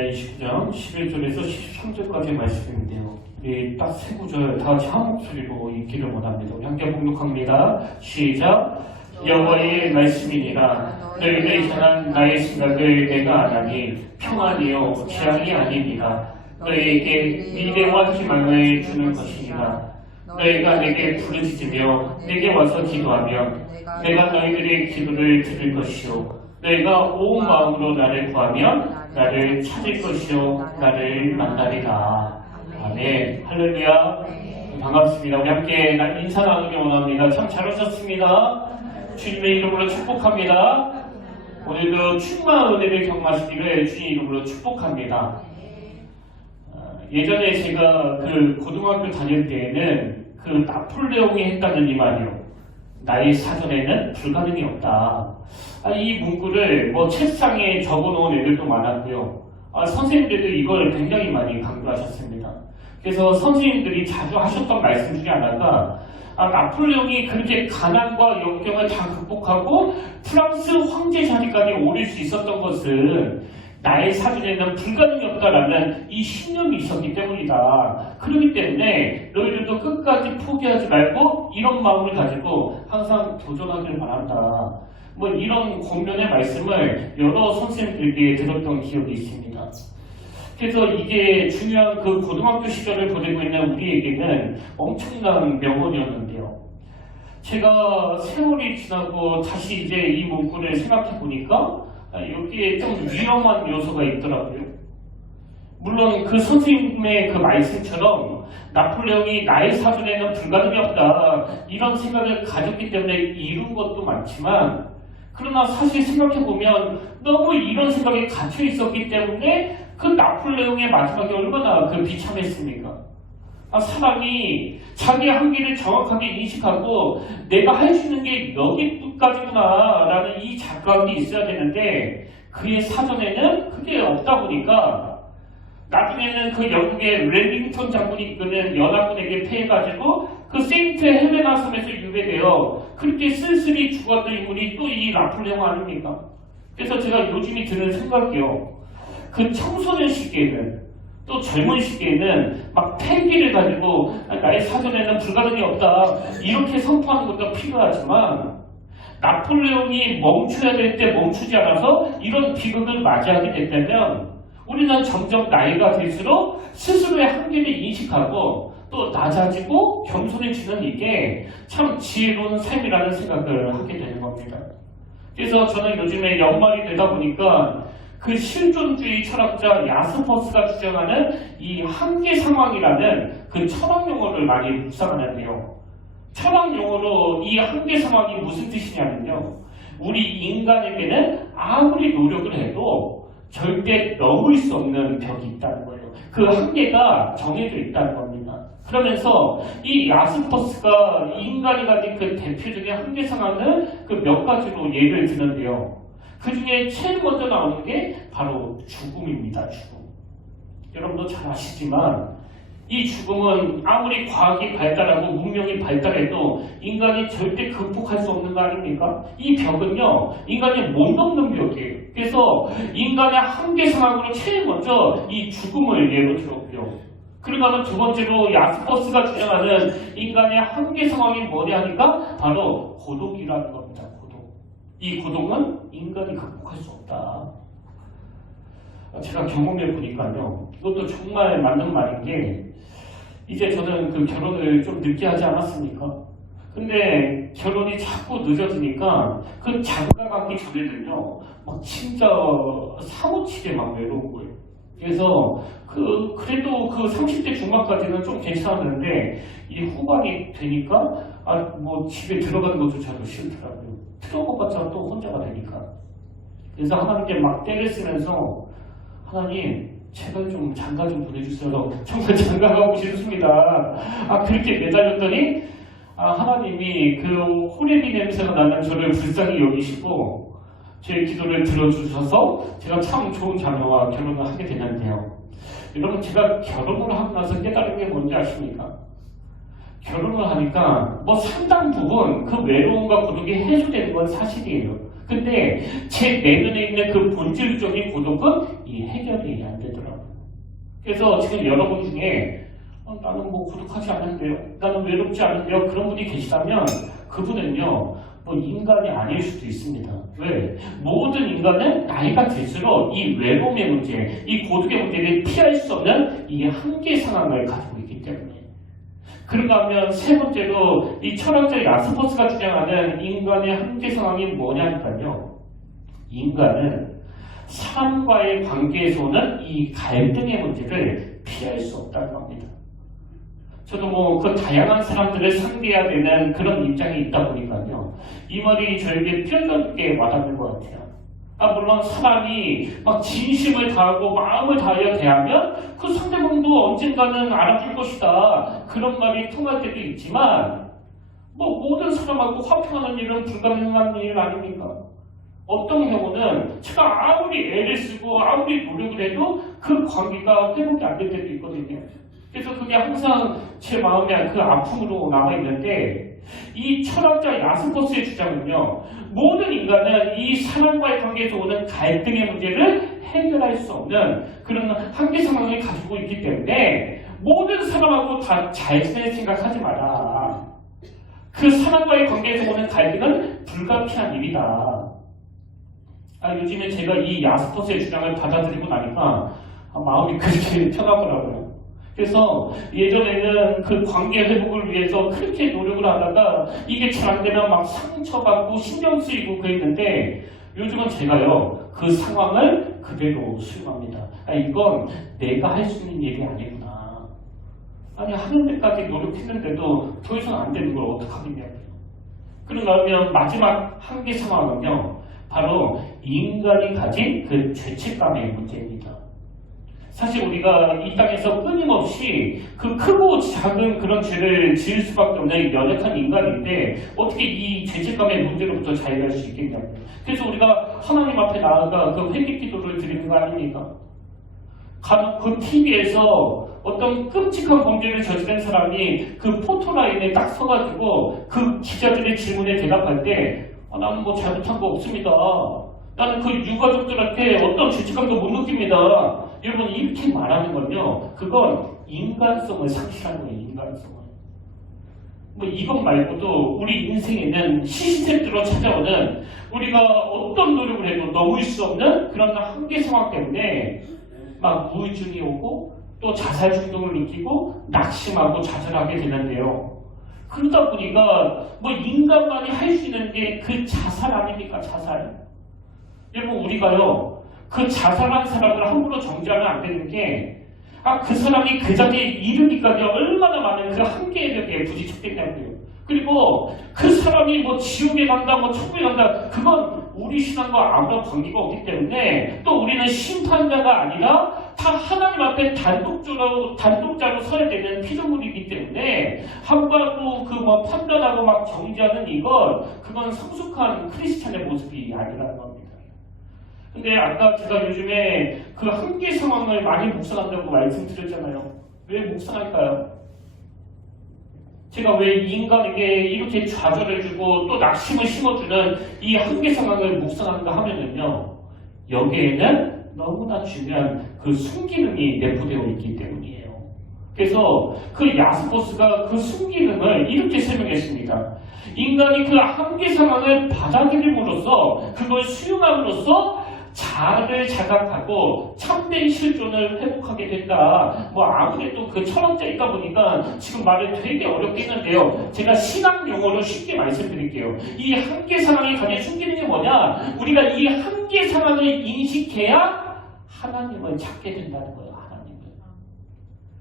예레미야 29장 11절에서 13절까지의 말씀인데요. 우리 딱 세 구절 다 같이 한 목소리로 읽기를 원합니다. 우리 함께 봉독합니다. 시작. 여호와의 말씀이니라. 너희를 향한 나의 생각을 내가 아나니 평안이요 재앙이 아니니라. 너희에게 미래와 희망을 주는 것이니라. 너희가 내게 부르짖으며 내게 와서 기도하면 내가 너희들의 기도를 들을 것이요 너희가 온 마음으로 나를 구하면 나를 찾을 것이요 나를 만나리라. 아멘. 할렐루야. 반갑습니다. 우리 함께 인사 나누기 원합니다. 참 잘 오셨습니다. 주님의 이름으로 축복합니다. 오늘도 충만한 은혜를 경험하시기를 주님 이름으로 축복합니다. 예전에 제가 그 고등학교 다닐 때에는 그 나폴레옹이 했다는 이 말이요. 나의 사전에는 불가능이 없다. 이 문구를 뭐 책상에 적어놓은 애들도 많았고요. 선생님들도 이걸 굉장히 많이 강조하셨습니다. 그래서 선생님들이 자주 하셨던 말씀 중에 하나가 나폴레옹이 그렇게 가난과 역경을 다 극복하고 프랑스 황제 자리까지 오를 수 있었던 것은 나의 사전에는 불가능이 없다라는 이 신념이 있었기 때문이다. 그렇기 때문에 너희들도 끝까지 포기하지 말고 이런 마음을 가지고 항상 도전하길 바란다. 뭐 이런 권면의 말씀을 여러 선생님들에게 들었던 기억이 있습니다. 그래서 이게 중요한 그 고등학교 시절을 보내고 있는 우리에게는 엄청난 명언이었는데요. 제가 세월이 지나고 다시 이제 이 문구를 생각해 보니까 여기에 좀 위험한 요소가 있더라고요. 물론 그 선생님의 그 말씀처럼 나폴레옹이 나의 사전에는 불가능이 없다 이런 생각을 가졌기 때문에 이룬 것도 많지만 그러나 사실 생각해보면 너무 이런 생각에 갇혀 있었기 때문에 그 나폴레옹의 마지막이 얼마나 그 비참했습니까? 사람이 자기의 한계를 정확하게 인식하고 내가 할 수 있는 게 여기까지구나 라는 이 자각이 있어야 되는데 그의 사전에는 그게 없다 보니까 나중에는 그 영국의 웰링턴 장군이 이끄는 연합군에게 패해가지고 그 세인트 헬레나 섬에서 유배되어 그렇게 쓸쓸히 죽었던 인물이 또 이 나폴레옹 아닙니까? 그래서 제가 요즘에 드는 생각이요. 그 청소년 시기에는 또 젊은 시기에는 막 패기를 가지고 나의 사전에는 불가능이 없다 이렇게 선포하는 것도 필요하지만 나폴레옹이 멈춰야 될 때 멈추지 않아서 이런 비극을 맞이하게 됐다면 우리는 점점 나이가 들수록 스스로의 한계를 인식하고 또 낮아지고 겸손해지는 이게 참 지혜로운 삶이라는 생각을 하게 되는 겁니다. 그래서 저는 요즘에 연말이 되다 보니까 그 실존주의 철학자 야스퍼스가 주장하는 이 한계 상황이라는 그 철학 용어를 많이 묵상하는데요. 철학 용어로 이 한계 상황이 무슨 뜻이냐면요. 우리 인간에게는 아무리 노력을 해도 절대 넘을 수 없는 벽이 있다는 거예요. 그 한계가 정해져 있다는 겁니다. 그러면서 이 야스퍼스가 인간이 가진 그 대표적인 한계 상황을 그 몇 가지로 예를 드는데요. 그 중에 제일 먼저 나오는 게 바로 죽음입니다. 죽음. 여러분도 잘 아시지만 이 죽음은 아무리 과학이 발달하고 문명이 발달해도 인간이 절대 극복할 수 없는 거 아닙니까? 이 벽은요. 인간이 못 넘는 벽이에요. 그래서 인간의 한계 상황으로 제일 먼저 이 죽음을 예로 들었고요. 그러고 나면 두 번째로 야스퍼스가 주장하는 인간의 한계 상황이 뭐냐 하니까 바로 고독이라는 겁니다. 이 고독은 인간이 극복할 수 없다. 제가 경험해 보니까요. 이것도 정말 맞는 말인 게 이제 저는 그 결혼을 좀 늦게 하지 않았습니까? 근데 결혼이 자꾸 늦어지니까 그 장가가기 전에는요. 막 진짜 사무치게 막 외로운 거예요. 그래서 그래도 그 30대 중반까지는 좀 괜찮았는데 이 후반이 되니까 뭐 집에 들어가는 것조차도 싫더라고요. 들어가봤자 또 혼자가 되니까. 그래서 하나님께 막 때를 쓰면서 하나님 제발 좀 장가 좀 보내주세요. 정말 장가 가고 싶습니다. 그렇게 매달렸더니 하나님이 그 호레비 냄새가 나는 저를 불쌍히 여기시고 제 기도를 들어주셔서 제가 참 좋은 자녀와 결혼을 하게 되는데요. 여러분 제가 결혼을 하고 나서 깨달은 게 뭔지 아십니까? 결혼을 하니까 뭐 상당 부분 그 외로움과 고독이 해소되는 건 사실이에요. 근데 제 내면에 있는 그 본질적인 고독은 이 해결이 안 되더라고요. 그래서 지금 여러분 중에 나는 뭐 고독하지 않은데요, 나는 외롭지 않은데요, 그런 분이 계시다면 그분은요 뭐 인간이 아닐 수도 있습니다. 왜? 모든 인간은 나이가 들수록 이 외로움의 문제, 이 고독의 문제를 피할 수 없는 이 한계 상황을 가지고 있기 때문에. 그런가 하면 세 번째로 이 철학자 야스퍼스가 주장하는 인간의 한계 상황이 뭐냐니까요. 인간은 사람과의 관계에서는 이 갈등의 문제를 피할 수 없다는 겁니다. 저도 뭐 그 다양한 사람들을 상대해야 되는 그런 입장이 있다 보니까요. 이 말이 저에게 뼈저리게 와닿는 것 같아요. 물론 사람이 막 진심을 다하고 마음을 다하여 대하면 그 상대방도 언젠가는 알아줄 것이다. 그런 말이 통할 때도 있지만 뭐 모든 사람하고 화평하는 일은 불가능한 일 아닙니까? 어떤 경우는 제가 아무리 애를 쓰고 아무리 노력을 해도 그 관계가 회복이 안 될 때도 있거든요. 그래서 그게 항상 제 마음에 그 아픔으로 남아있는데 이 철학자 야스퍼스의 주장은요. 모든 인간은 이 사람과의 관계에서 오는 갈등의 문제를 해결할 수 없는 그런 한계 상황을 가지고 있기 때문에 모든 사람하고 다 잘 지낼 생각하지 마라. 그 사람과의 관계에서 오는 갈등은 불가피한 일이다. 요즘에 제가 이 야스퍼스의 주장을 받아들이고 나니까 마음이 그렇게 편하더라고요. 그래서 예전에는 그 관계 회복을 위해서 그렇게 노력을 하다가 이게 잘 안 되면 막 상처받고 신경 쓰이고 그랬는데 요즘은 제가요 그 상황을 그대로 수용합니다. 이건 내가 할 수 있는 일이 아니구나. 하는 데까지 노력했는데도 더 이상 안 되는 걸 어떡하겠냐고요. 그러면 마지막 한계 상황은요 바로 인간이 가진 그 죄책감의 문제입니다. 사실 우리가 이 땅에서 끊임없이 그 크고 작은 그런 죄를 지을 수밖에 없는 연약한 인간인데 어떻게 이 죄책감의 문제로부터 자유할 수 있겠냐고요. 그래서 우리가 하나님 앞에 나아가 그 회개 기도를 드리는 거 아닙니까? 간혹 그 TV에서 어떤 끔찍한 범죄를 저지른 사람이 그 포토라인에 딱 서가지고 그 기자들의 질문에 대답할 때 나는 뭐 잘못한 거 없습니다. 나는 그 유가족들한테 어떤 죄책감도 못 느낍니다. 여러분 이렇게 말하는 건요. 그건 인간성을 상실하는 거예요. 인간성을. 뭐 이것 말고도 우리 인생에는 시시때때로 찾아오는 우리가 어떤 노력을 해도 넘을 수 없는 그런 한계 상황 때문에 막 우울증이 오고 또 자살 충동을 느끼고 낙심하고 좌절하게 되는데요. 그러다 보니까 뭐 인간만이 할 수 있는 게 그 자살 아닙니까? 자살. 여러분 우리가요 그 자살한 사람을 함부로 정죄하면 안 되는 게 그 사람이 그 자리에 이르기까지 얼마나 많은 그 한계의 벽에 부딪혔겠냐고요. 그리고 그 사람이 뭐 지옥에 간다 뭐 천국에 간다 그건 우리 신앙과 아무런 관계가 없기 때문에 또 우리는 심판자가 아니라 다 하나님 앞에 단독자로 서야 되는 피조물이기 때문에 함부로 그 뭐 판단하고 막 정죄하는 그건 성숙한 크리스찬의 모습이 아니라는 겁니다. 근데 아까 제가 요즘에 그 한계 상황을 많이 묵상한다고 말씀드렸잖아요. 왜 묵상할까요? 제가 왜 인간에게 이렇게 좌절해주고 또 낙심을 심어주는 이 한계 상황을 묵상하는가 하면은요. 여기에는 너무나 중요한 그 순기능이 내포되어 있기 때문이에요. 그래서 그 야스퍼스가 그 순기능을 이렇게 설명했습니다. 인간이 그 한계 상황을 받아들임으로써 그걸 수용함으로써 자아를 자각하고 참된 실존을 회복하게 된다. 뭐 아무래도 그 철학자이다 보니까 지금 말을 되게 어렵겠는데요. 제가 신학 용어로 쉽게 말씀드릴게요. 이 한계 상황이 가진 숨기는 게 뭐냐? 우리가 이 한계 상황을 인식해야 하나님을 찾게 된다는 거예요. 하나님을.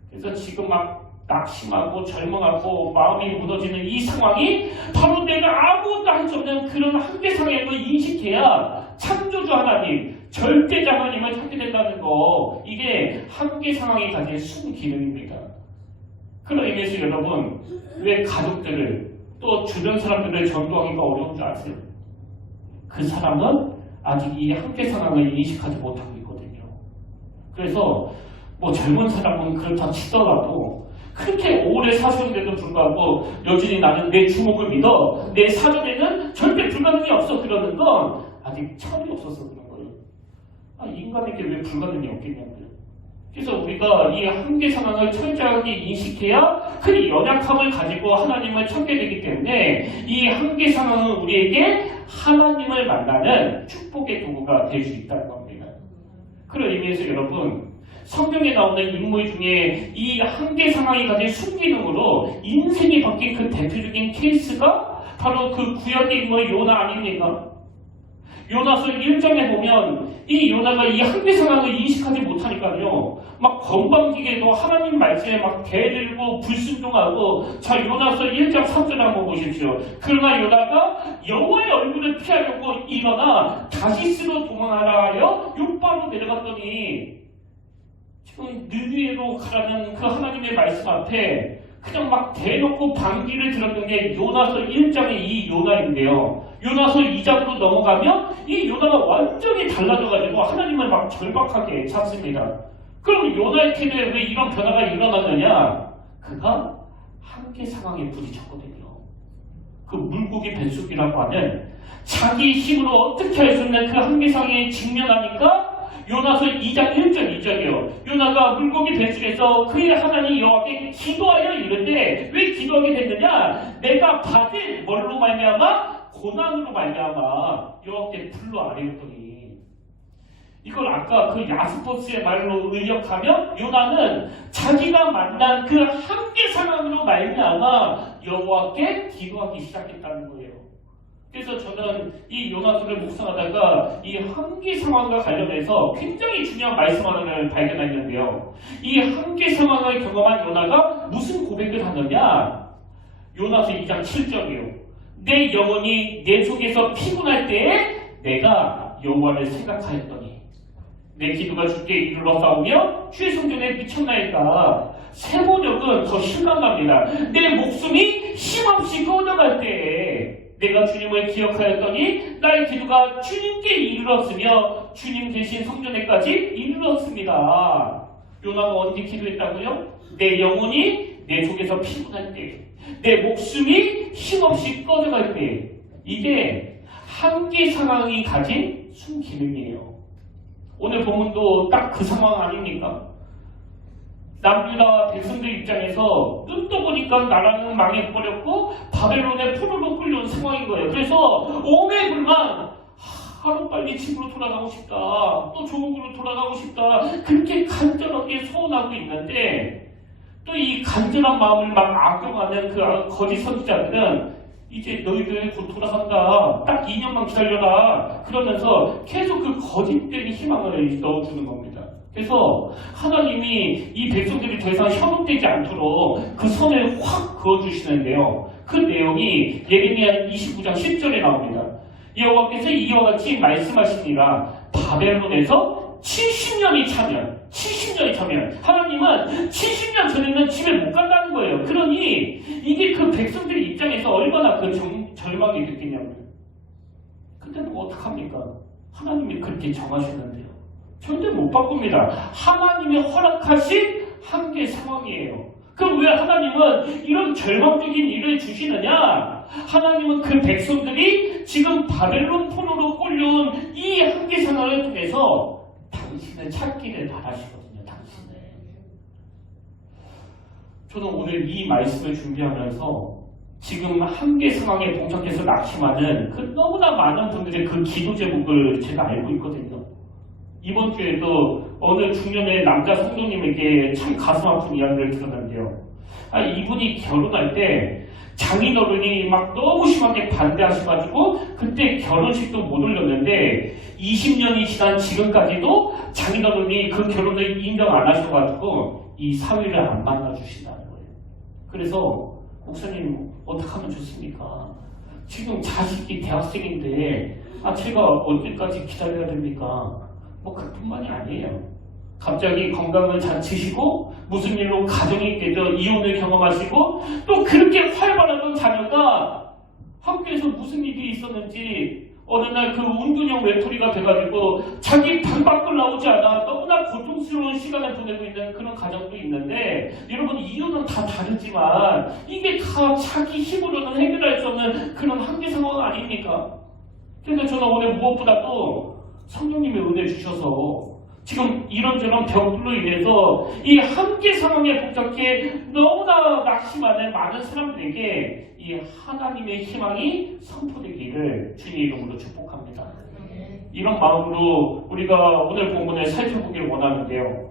그래서 지금 막 낙심하고 절망하고 마음이 무너지는 이 상황이 바로 내가 아무것도 할 수 없는 그런 한계 상황을 인식해야 창조주 하나님, 절대자 하나님을 찾게 된다는 거, 이게 한계 상황이 가진 순기능입니다. 그런 의미에서 여러분, 왜 가족들을 또 주변 사람들을 전도하기가 어려운 줄 아세요? 그 사람은 아직 이 한계 상황을 인식하지 못하고 있거든요. 그래서 뭐 젊은 사람은 그렇다 치더라도 그렇게 오래 사셨는데도 불구하고 여전히 나는 내 주목을 믿어, 내 사전에는 절대 불가능이 없어, 그러는 건 아직 철이 없어서 그런 거예요. 인간에게 왜 불가능이 없겠냐고요. 그래서 우리가 이 한계 상황을 철저하게 인식해야 그 연약함을 가지고 하나님을 찾게 되기 때문에 이 한계 상황은 우리에게 하나님을 만나는 축복의 도구가 될 수 있다는 겁니다. 그런 의미에서 여러분, 성경에 나오는 인물 중에 이 한계 상황이 가진 순기능으로 인생이 바뀐 그 대표적인 케이스가 바로 그 구약의 인물 요나 아닙니까? 요나서 1장에 보면 이 요나가 이 한계 상황을 인식하지 못하니까요. 막 건방지게도 하나님 말씀에 막 대들고 불순종하고, 자, 요나서 1장 3절 한번 보십시오. 그러나 요나가 여호와의 얼굴을 피하려고 일어나 다시스로 도망하라 하여 요바로 내려갔더니, 지금 느느웨로 가라는 그 하나님의 말씀 앞에 그냥 막 대놓고 반기를 들었던 게 요나서 1장의 이 요나인데요. 요나서 2장으로 넘어가면 이 요나가 완전히 달라져가지고 하나님을 막 절박하게 찾습니다. 그럼 요나에게는 왜 이런 변화가 일어났느냐? 그가 한계 상황에 부딪혔거든요. 그 물고기 뱃속이라고 하는 자기 힘으로 어떻게 할 수 없는 그 한계 상황에 직면하니까 요나서 2장 1절 2절이요. 요나가 물고기 뱃속에서 그의 하나님 여호와께 기도하여 이르되, 왜 기도하게 됐느냐? 내가 받을 뭘로 말미암아? 고난으로 말미암아 여호와께 불러 아뢰었더니. 이걸 아까 그 야스포스의 말로 의역하면 요나는 자기가 만난 그 한계 상황으로 말미암아 여호와께 기도하기 시작했다는 거예요. 그래서 저는 이 요나서를 묵상하다가 이 한계 상황과 관련해서 굉장히 중요한 말씀 하나를 발견했는데요. 이 한계 상황을 경험한 요나가 무슨 고백을 하느냐? 요나서 2장 7절이요. 내 영혼이 내 속에서 피곤할 때에 내가 여호와를 생각하였더니 내 기도가 주께 이르러 싸우며 주의 성전에 미쳤나이까. 세 번역은 더 실감납니다. 내 목숨이 힘없이 꺼져갈 때에 내가 주님을 기억하였더니 나의 기도가 주님께 이르렀으며 주님 계신 성전에까지 이르렀습니다. 요나가 언제 기도했다고요? 내 영혼이 내 속에서 피곤할 때, 내 목숨이 힘없이 꺼져갈 때. 이게 한계 상황이 가진 순기능이에요. 오늘 본문도 딱 그 상황 아닙니까? 남유다 백성들 입장에서 눈 떠보니까 나라는 망해버렸고 바벨론의 포로로 끌려온 상황인 거예요. 그래서 오매불만 하루빨리 집으로 돌아가고 싶다, 또 조국으로 돌아가고 싶다, 그렇게 간절하게 소원하고 있는데, 또 이 간절한 마음을 막 악용하는 그 거짓 선지자들은 이제 너희들 곧 돌아간다, 딱 2년만 기다려라 그러면서 계속 그 거짓된 희망을 넣어주는 겁니다. 그래서 하나님이 이 백성들이 더 이상 현혹되지 않도록 그 선을 확 그어주시는데요. 그 내용이 예레미야 29장 10절에 나옵니다. 여호와께서 이와 같이 말씀하시니라. 바벨론에서 70년이 차면 하나님은 70년 전에는 집에 못 간다는 거예요. 그러니 이게 그 백성들 입장에서 얼마나 그 절망이 됐겠냐고요. 근데 뭐 어떡합니까? 하나님이 그렇게 정하셨는데요. 절대 못 바꿉니다. 하나님이 허락하신 한계 상황이에요. 그럼 왜 하나님은 이런 절망적인 일을 주시느냐? 하나님은 그 백성들이 지금 바벨론 포로로 꼴려온 이 한계 상황을 통해서 당신을 찾기를 바라시거든요. 당신을. 저는 오늘 이 말씀을 준비하면서 지금 한계 상황에 봉착해서 낙심하는 그 너무나 많은 분들의 그 기도 제목을 제가 알고 있거든요. 이번 주에도 어느 중년의 남자 성도님에게 참 가슴 아픈 이야기를 들었는데요. 이분이 결혼할 때 장인어른이 막 너무 심하게 반대하셔가지고 그때 결혼식도 못 올렸는데 20년이 지난 지금까지도 장인어른이 그 결혼을 인정 안 하셔가지고 이 사위를 안 만나주신다는 거예요. 그래서 목사님 어떻게 하면 좋습니까? 지금 자식이 대학생인데 제가 언제까지 기다려야 됩니까? 뭐 그뿐만이 아니에요. 갑자기 건강을 자치시고 무슨 일로 가정이 깨져 이혼을 경험하시고 또 그렇게 활발하던 자녀가 학교에서 무슨 일이 있었는지 어느 날 그 운둔형 외톨이가 돼가지고 자기 방 밖을 나오지 않아 너무나 고통스러운 시간을 보내고 있는 그런 가정도 있는데, 여러분 이유는 다 다르지만 이게 다 자기 힘으로는 해결할 수 없는 그런 한계 상황 아닙니까? 그래서 저는 오늘 무엇보다도 성령님의 은혜 주셔서 지금 이런저런 벽들로 인해서 이 한계 상황에 복잡해 너무나 낙심하는 많은 사람들에게 이 하나님의 희망이 선포되기를 주님의 이름으로 축복합니다. 이런 마음으로 우리가 오늘 본문을 살펴보길 원하는데요.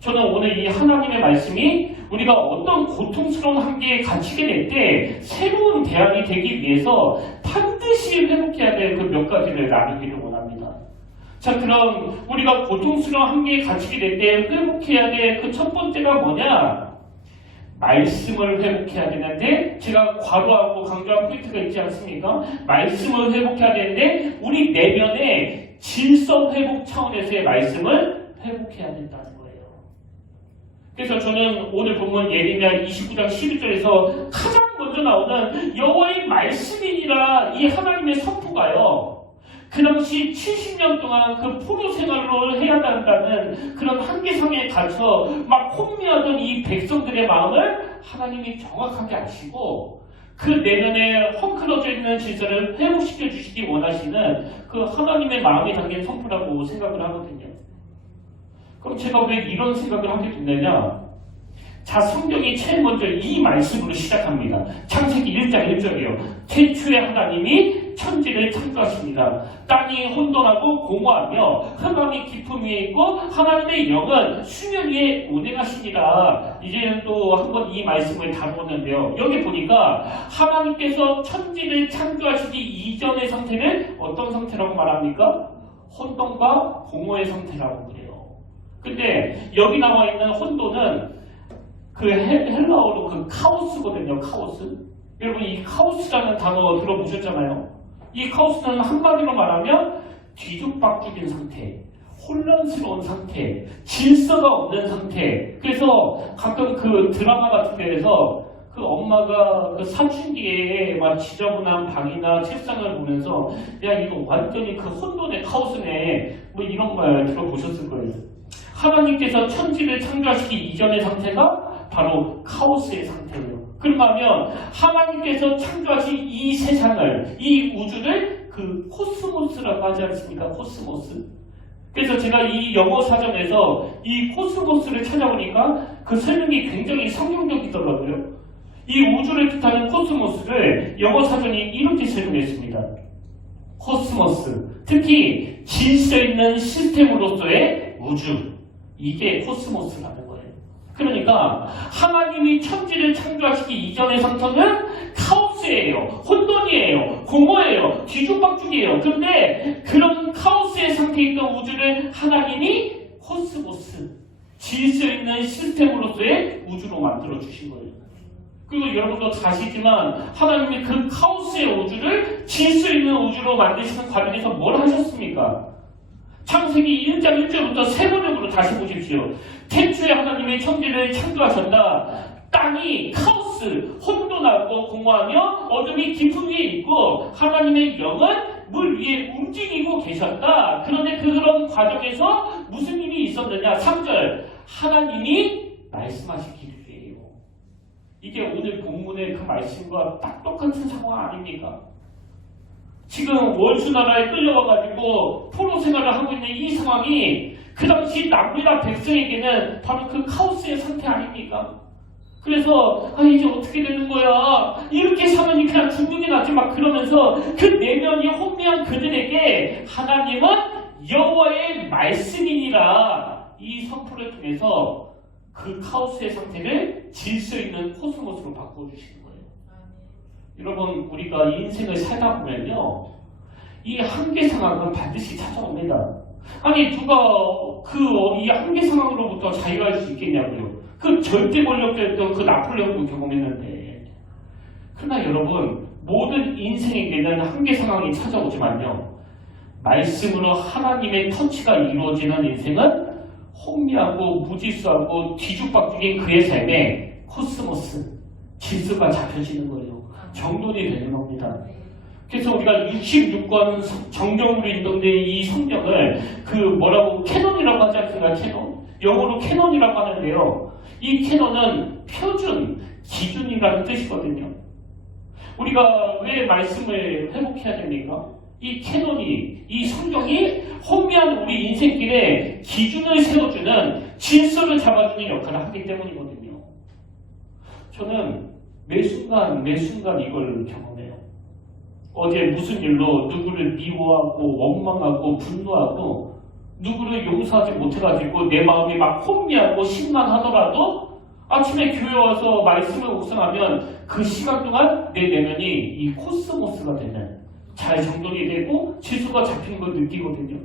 저는 오늘 이 하나님의 말씀이 우리가 어떤 고통스러운 한계에 갇히게 될 때 새로운 대안이 되기 위해서 반드시 회복해야 될 그 몇 가지를 나누기를 원합니다. 자, 그럼 우리가 고통스러운 한계에 갇히게 될 때 회복해야 될 그 첫 번째가 뭐냐? 말씀을 회복해야 되는데, 제가 과로하고 강조한 포인트가 있지 않습니까? 말씀을 회복해야 되는데 우리 내면의 질서 회복 차원에서의 말씀을 회복해야 된다는 거예요. 그래서 저는 오늘 보면 예레미야 29장 11절에서 가장 먼저 나오는 여호와의 말씀이니라 이 하나님의 선포가요. 그 당시 70년 동안 그 포로 생활로 해야 한다는 그런 한계상에 갇혀 막 혼미하던 이 백성들의 마음을 하나님이 정확하게 아시고 그 내면에 헝클어져 있는 질서를 회복시켜 주시기 원하시는 그 하나님의 마음이 담긴 선포라고 생각을 하거든요. 그럼 제가 왜 이런 생각을 하게 됐느냐? 자, 성경이 제일 먼저 이 말씀으로 시작합니다. 창세기 1장 1절이요. 태초에 하나님이 천지를 창조하십니다. 땅이 혼돈하고 공허하며 흑암이 깊음 위에 있고 하나님의 영은 수면 위에 운행하시니라. 이제는 또 한번 이 말씀을 다루었는데요. 여기 보니까 하나님께서 천지를 창조하시기 이전의 상태를 어떤 상태라고 말합니까? 혼돈과 공허의 상태라고 그래요. 근데 여기 나와 있는 혼돈은 그 헬라어로 그 카오스거든요. 카오스. 여러분 이 카오스라는 단어 들어보셨잖아요. 이 카오스는 한마디로 말하면 뒤죽박죽인 상태, 혼란스러운 상태, 질서가 없는 상태. 그래서 가끔 그 드라마 같은 데에서 그 엄마가 그 사춘기에 막 지저분한 방이나 책상을 보면서 야 이거 완전히 그 혼돈의 카오스네 뭐 이런 말 들어보셨을 거예요. 하나님께서 천지를 창조하시기 이전의 상태가 바로 카오스의 상태예요. 그러면 하나님께서 창조하신 이 세상을, 이 우주를 그 코스모스라고 하지 않습니까? 코스모스. 그래서 제가 이 영어 사전에서 이 코스모스를 찾아보니까 그 설명이 굉장히 성경적이더라고요. 이 우주를 뜻하는 코스모스를 영어 사전이 이렇게 설명했습니다. 코스모스, 특히 질서 있는 시스템으로서의 우주. 이게 코스모스라는 거예요. 그러니까 하나님이 천지를 창조하시기 이전의 상태는 카오스예요. 혼돈이에요. 공허예요. 뒤죽박죽이에요. 그런데 그런 카오스의 상태에 있던 우주를 하나님이 코스모스, 질서 있는 시스템으로서의 우주로 만들어 주신 거예요. 그리고 여러분도 다 아시지만 하나님이 그 카오스의 우주를 질서 있는 우주로 만드시는 과정에서 뭘 하셨습니까? 창세기 1장 1절부터 세 번역으로 다시 보십시오. 태초에 하나님의 천지를 창조하셨다. 땅이 카오스, 혼돈하고 공허하며 어둠이 깊은 위에 있고 하나님의 영은 물 위에 움직이고 계셨다. 그런데 그런 과정에서 무슨 일이 있었느냐? 3절 하나님이 말씀하시기를. 이게 오늘 본문의 그 말씀과 딱 똑같은 상황 아닙니까? 지금 원수나라에 끌려와가지고 포로 생활을 하고 있는 이 상황이 그 당시 남유다 백성에게는 바로 그 카오스의 상태 아닙니까? 그래서 이제 어떻게 되는 거야? 이렇게 사느니 그냥 죽는 게 낫지 막 그러면서 그 내면이 혼미한 그들에게 하나님은 여호와의 말씀이니라 이 선포를 통해서 그 카오스의 상태를 질서 있는 코스모스로 바꿔주시는 거예요. 여러분 우리가 인생을 살다 보면요 이 한계 상황은 반드시 찾아옵니다. 아니 누가 이 한계 상황으로부터 자유할 수 있겠냐고요. 그 절대 권력자였던 그 나폴레옹도 경험했는데. 그러나 여러분 모든 인생에게는 한계 상황이 찾아오지만요 말씀으로 하나님의 터치가 이루어지는 인생은 혼미하고 무질서하고 뒤죽박죽인 그의 삶에 코스모스, 질서가 잡혀지는 거예요. 정돈이 되는 겁니다. 그래서 우리가 66권 정정으로 인도된 이 성경을 뭐라고 캐논이라고 하지 않습니까? 캐논. 영어로 캐논이라고 하는데요. 이 캐논은 표준, 기준이라는 뜻이거든요. 우리가 왜 말씀을 회복해야 됩니까? 이 캐논이, 이 성경이 혼미한 우리 인생길에 기준을 세워주는 질서를 잡아주는 역할을 하기 때문이거든요. 저는 매 순간 이걸 경험해요. 어제 무슨 일로 누구를 미워하고 원망하고 분노하고 누구를 용서하지 못해가지고 내 마음이 막 혼미하고 심란하더라도 아침에 교회 와서 말씀을 묵상하면 그 시간 동안 내 내면이 이 코스모스가 되는, 잘 정돈이 되고 질서가 잡히는 걸 느끼거든요.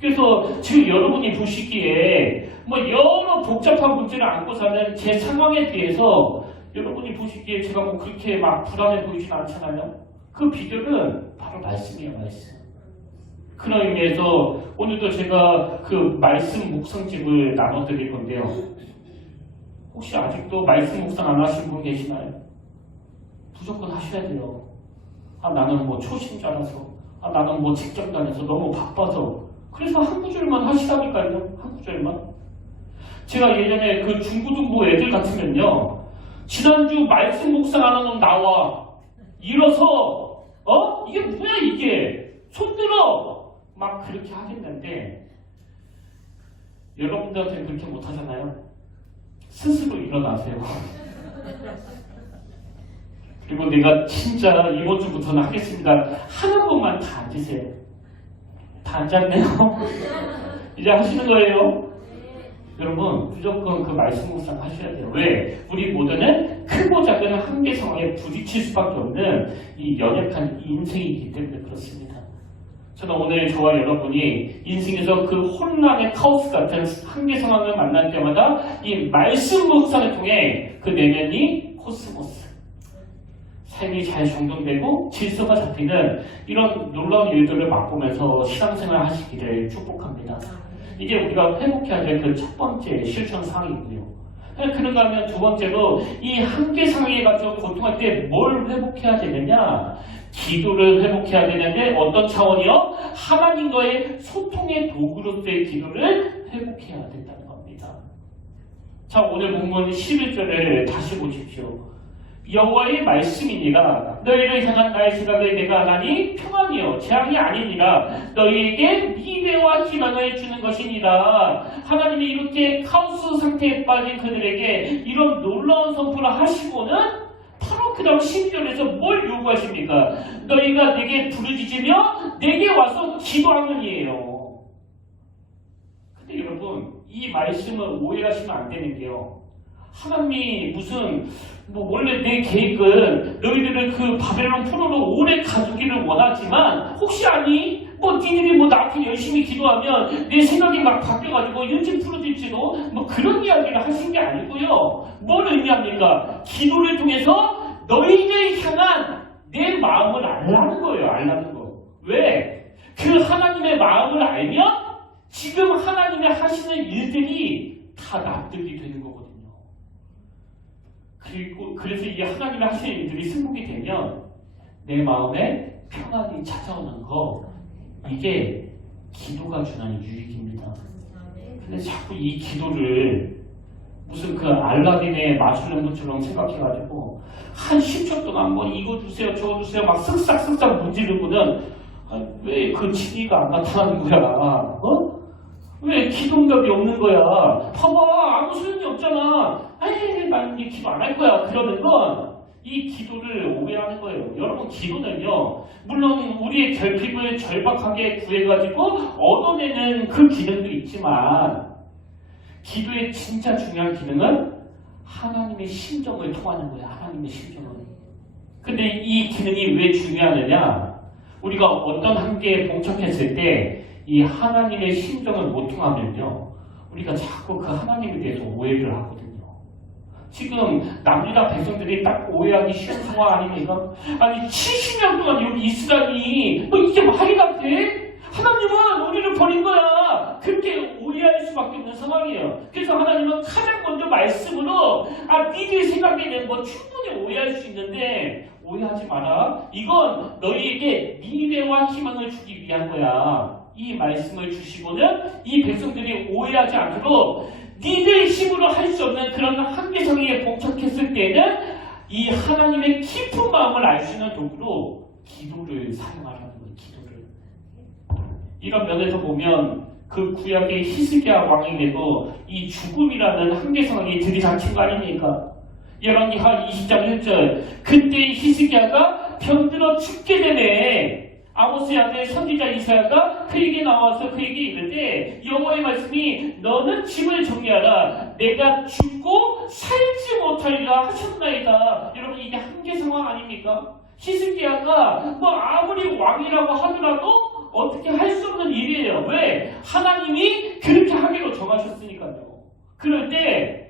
그래서 지금 여러분이 보시기에 뭐 여러 복잡한 문제를 안고 사는 제 상황에 비해서 여러분이 보시기에 제가 뭐 그렇게 막 불안해 보이진 않잖아요. 그 비결은 바로 말씀이에요, 말씀. 그런 의미에서 오늘도 제가 그 말씀 묵상집을 나눠드릴 건데요. 혹시 아직도 말씀 묵상 안 하신 분 계시나요? 무조건 하셔야 돼요. 나는 뭐 초심자라서, 나는 뭐 직장 다녀서 너무 바빠서. 그래서 한 구절만 하시라니까요. 한 구절만. 제가 예전에 그 중고등부 애들 같으면요, 지난주 말씀 묵상 안 하는 나와 일어서 이게 뭐야 이게 손들어 막 그렇게 하겠는데, 여러분들한테 그렇게 못하잖아요. 스스로 일어나세요. 그리고 내가 진짜 이번 주부터는 하겠습니다 하는 분만 다 앉으세요. 다 앉았네요. 이제 하시는 거예요. 여러분 무조건 그 말씀 묵상 하셔야 돼요. 왜? 우리 모두는 크고 작은 한계 상황에 부딪힐 수밖에 없는 이 연약한 인생이기 때문에 그렇습니다. 저는 오늘 저와 여러분이 인생에서 그 혼란의 카오스 같은 한계 상황을 만날 때마다 이 말씀 묵상을 통해 그 내면이 코스모스, 삶이 잘 정돈되고 질서가 잡히는 이런 놀라운 일들을 맛보면서 신앙생활 하시기를 축복합니다. 이게 우리가 회복해야 될 그 첫 번째 실천 사항이고요. 그런가 하면 두 번째로 이 한계 상황에 가지고 고통할 때 뭘 회복해야 되느냐? 기도를 회복해야 되는데 어떤 차원이요? 하나님과의 소통의 도구로서의 기도를 회복해야 된다는 겁니다. 자, 오늘 본문 11절을 다시 보십시오. 여호와의 말씀이니라. 너희를 향한 나의 생각을 내가 하나니 평안이요 재앙이 아니니라. 너희에게 미래와 희망을 주는 것이니라. 하나님이 이렇게 카오스 상태에 빠진 그들에게 이런 놀라운 선포를 하시고는 바로 그 다음 12절에서 뭘 요구하십니까? 너희가 내게 부르짖으며 내게 와서 기도하면이에요. 근데 여러분 이 말씀을 오해하시면 안 되는 게요, 하나님이 무슨 원래 내 계획은 너희들을 그 바벨론 포로로 오래 가두기를 원하지만 혹시 아니 니들이 나한테 열심히 기도하면 내 생각이 막 바뀌어가지고 연진 풀어질지도 그런 이야기를 하신 게 아니고요. 뭘 의미합니까? 기도를 통해서 너희를 향한 내 마음을 알라는 거예요. 알라는 거. 왜? 그 하나님의 마음을 알면 지금 하나님이 하시는 일들이 다 납득이 되는 거거든요. 그리고 그래서 이 하나님이 하시는 일들이 승복이 되면 내 마음에 평안이 찾아오는 거, 이게 기도가 주는 유익입니다. 근데 자꾸 이 기도를 무슨 그 알라딘의 마술한 것처럼 생각해가지고 한 10초 동안 이거 주세요 저거 주세요 막 쓱싹쓱싹 문지르고는 왜 그 진리가 안 나타나는 거야? 왜 기도응답이 없는 거야? 봐봐 아무 소용이 없잖아. 난 이 기도 안 할 거야. 그러는 건 이 기도를 오해하는 거예요. 여러분 기도는요, 물론 우리의 결핍을 절박하게 구해가지고 얻어내는 그 기능도 있지만 기도의 진짜 중요한 기능은 하나님의 심정을 통하는 거예요. 하나님의 심정을. 근데 이 기능이 왜 중요하느냐? 우리가 어떤 한계에 봉착했을 때 이 하나님의 심정을 못 통하면요, 우리가 자꾸 그 하나님에 대해서 오해를 하거든요. 지금 남유다 백성들이 딱 오해하기 쉬운 상황 아닙니까? 아니 70년 동안 여기 이스라엘이 이게 말이 같아? 하나님은 우리를 버린 거야. 그렇게 오해할 수밖에 없는 상황이에요. 그래서 하나님은 가장 먼저 말씀으로 니들 생각에는 충분히 오해할 수 있는데 오해하지 마라. 이건 너희에게 미래와 희망을 주기 위한 거야. 이 말씀을 주시고는 이 백성들이 오해하지 않도록 니들 힘으로 할 수 없는 그런 한계성에 봉착했을 때는 이 하나님의 깊은 마음을 알 수 있는 도구로 기도를 사용하라는 거예요. 기도를. 이런 면에서 보면 그 구약의 히스기야 왕에게도 이 죽음이라는 한계 상황이 들이닥친 거 아닙니까? 열왕기하 20장 1절 그때 히스기야가 병들어 죽게 되네. 아모스의 아들 선지자 이사야가 그에게 나와서 그에게 이르되 여호와의 말씀이 너는 집을 정리하라 내가 죽고 살지 못하리라 하셨나이다. 여러분 이게 한계 상황 아닙니까? 히스기야가 뭐 아무리 왕이라고 하더라도 어떻게 할 수 없는 일이에요. 왜? 하나님이 그렇게 하기로 정하셨으니까요. 그럴 때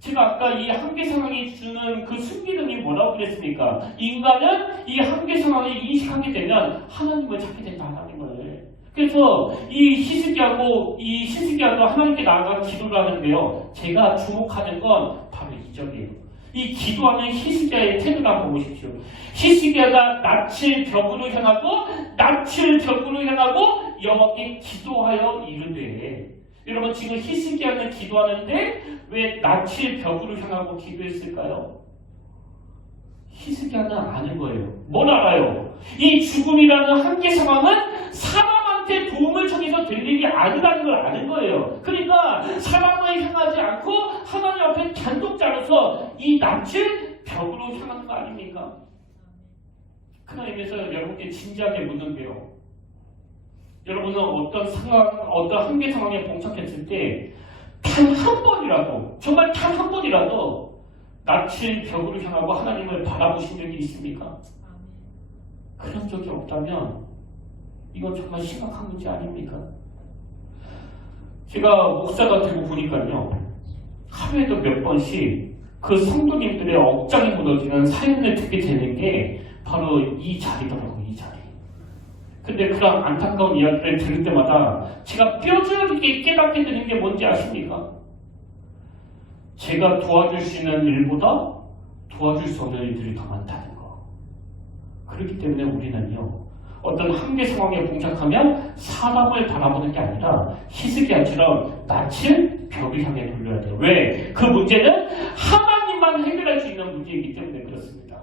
제가 아까 이 한계 상황이 주는 그 순기능이 뭐라고 그랬습니까? 인간은 이 한계 상황을 인식하게 되면 하나님을 찾게 된다, 하나님을. 그래서 이 히스기야도 하나님께 나아가 기도를 하는데요. 제가 주목하는 건 바로 이 점이에요. 이 기도하는 히스기야의 태도를 한번 보십시오. 히스기야가 낯을 벽으로 향하고 여호와께 기도하여 이르되 여러분 지금 히스기야는 기도하는데 왜 낯을 벽으로 향하고 기도했을까요? 히스기야는 아는 거예요. 뭘 알아요? 이 죽음이라는 한계 상황은 사람한테 도움을 청해서 될 일이 아니라는 걸 아는 거예요. 그러니까 사람을 향하지 않고 하나님 앞에 단독자로서 이 낯을 벽으로 향하는 거 아닙니까? 그런 의미에서 여러분께 진지하게 묻는데요. 여러분은 어떤 한계 상황에 봉착했을 때 단 한 번이라도, 정말 단 한 번이라도 낯을 벽으로 향하고 하나님을 바라보신 적이 있습니까? 그런 적이 없다면 이건 정말 심각한 문제 아닙니까? 제가 목사가 되고 보니까요. 하루에도 몇 번씩 그 성도님들의 억장이 무너지는 사연을 듣게 되는 게 바로 이 자리더라고요. 이 자리. 근데 그런 안타까운 이야기를 들을 때마다 제가 뼈저리게 깨닫게 되는 게 뭔지 아십니까? 제가 도와줄 수 있는 일보다 도와줄 수 없는 일들이 더 많다는 거. 그렇기 때문에 우리는요. 어떤 한계 상황에 봉착하면 사람을 바라보는 게 아니라 히스기야처럼 낯을 벽을 향해 돌려야 돼요. 왜? 그 문제는 하나님만 해결할 수 있는 문제이기 때문에 그렇습니다.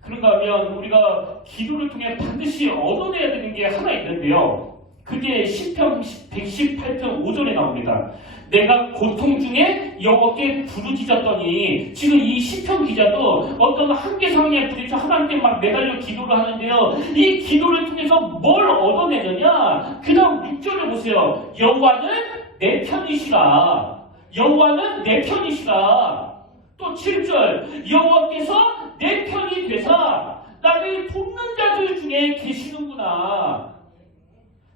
그런가 하면 우리가 기도를 통해 반드시 얻어내야 되는 게 하나 있는데요. 그게 시편 118편 5절에 나옵니다. 내가 고통 중에 여호와께 부르짖었더니 지금 이 시편 기자도 어떤 한계 상황에 부딪혀 하나님께 막 매달려 기도를 하는데요. 이 기도를 통해서 뭘 얻어내느냐? 그 다음 6절을 보세요. 여호와는 내 편이시라. 여호와는 내 편이시라. 또 7절 여호와께서 내 편이 되사 나를 돕는 자들 중에 계시는구나.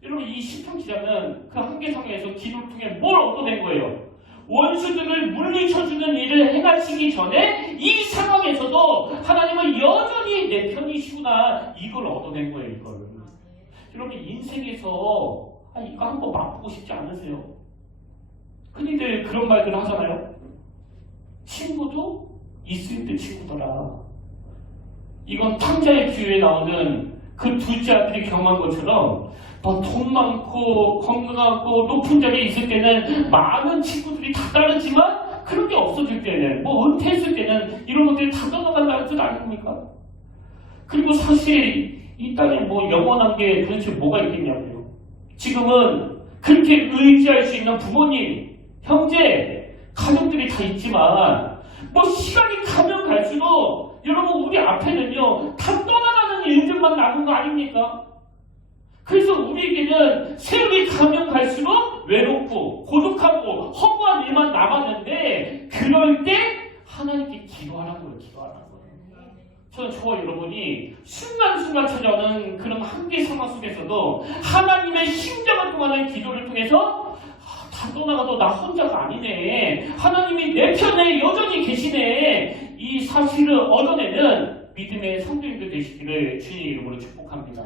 여러분 이 시편 기자는 그 한계 상황에서 기도를 통해 뭘 얻어낸 거예요? 원수들을 물리쳐주는 일을 행하시기 전에 이 상황에서도 하나님은 여전히 내 편이시구나. 이걸 얻어낸 거예요. 이걸. 여러분 인생에서 이거 한번 맛보고 싶지 않으세요? 흔히들 그런 말들 하잖아요. 친구도 있을 때 친구더라. 이건 탕자의 비유에 나오는 그 둘째 아들이 경험한 것처럼 돈 많고 건강하고 높은 자리에 있을 때는 많은 친구들이 다 따르지만 그런 게 없어질 때는 은퇴했을 때는 이런 것들이 다 떠나간다는 뜻 아닙니까? 그리고 사실 이 땅에 영원한 게 도대체 뭐가 있겠냐고요. 지금은 그렇게 의지할 수 있는 부모님, 형제, 가족들이 다 있지만 시간이 가면 갈수록 여러분 우리 앞에는요 다 떠나가는 일들만 남은 거 아닙니까? 그래서 우리에게는 세월이 가면 갈수록 외롭고 고독하고 허무한 일만 남았는데 그럴 때 하나님께 기도하라고요. 저는 저와 여러분이 순간순간 찾아오는 그런 한계 상황 속에서도 하나님의 심장을 통하는 기도를 통해서 다 떠나가도 나 혼자가 아니네. 하나님이 내 편에 여전히 계시네. 이 사실을 얻어내는 믿음의 성도님들 되시기를 주님의 이름으로 축복합니다.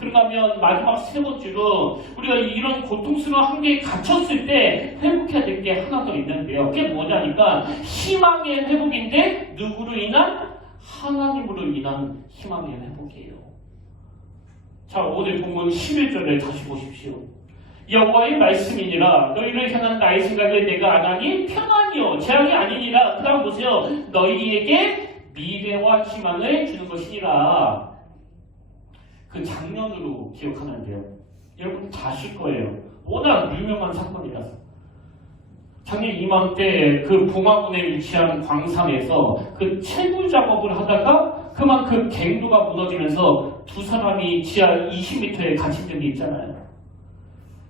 그런가 하면 마지막 세 번째로 우리가 이런 고통스러운 한계에 갇혔을 때 회복해야 될 게 하나 더 있는데요. 그게 뭐냐니까 희망의 회복인데 누구로 인한? 하나님으로 인한 희망의 회복이에요. 자, 오늘 본문 11절에 다시 보십시오. 여호와의 말씀이니라 너희를 향한 나의 생각을 내가 안하니 평안이요 재앙이 아니니라. 그 다음 보세요. 너희에게 미래와 희망을 주는 것이니라. 그 장면으로 기억하는데요. 여러분 다 아실 거예요. 워낙 유명한 사건이라서. 작년 이맘때 그 봉화군에 위치한 광산에서 그 채굴 작업을 하다가 그만큼 갱도가 무너지면서 두 사람이 지하 20m에 갇힌 적이 있잖아요.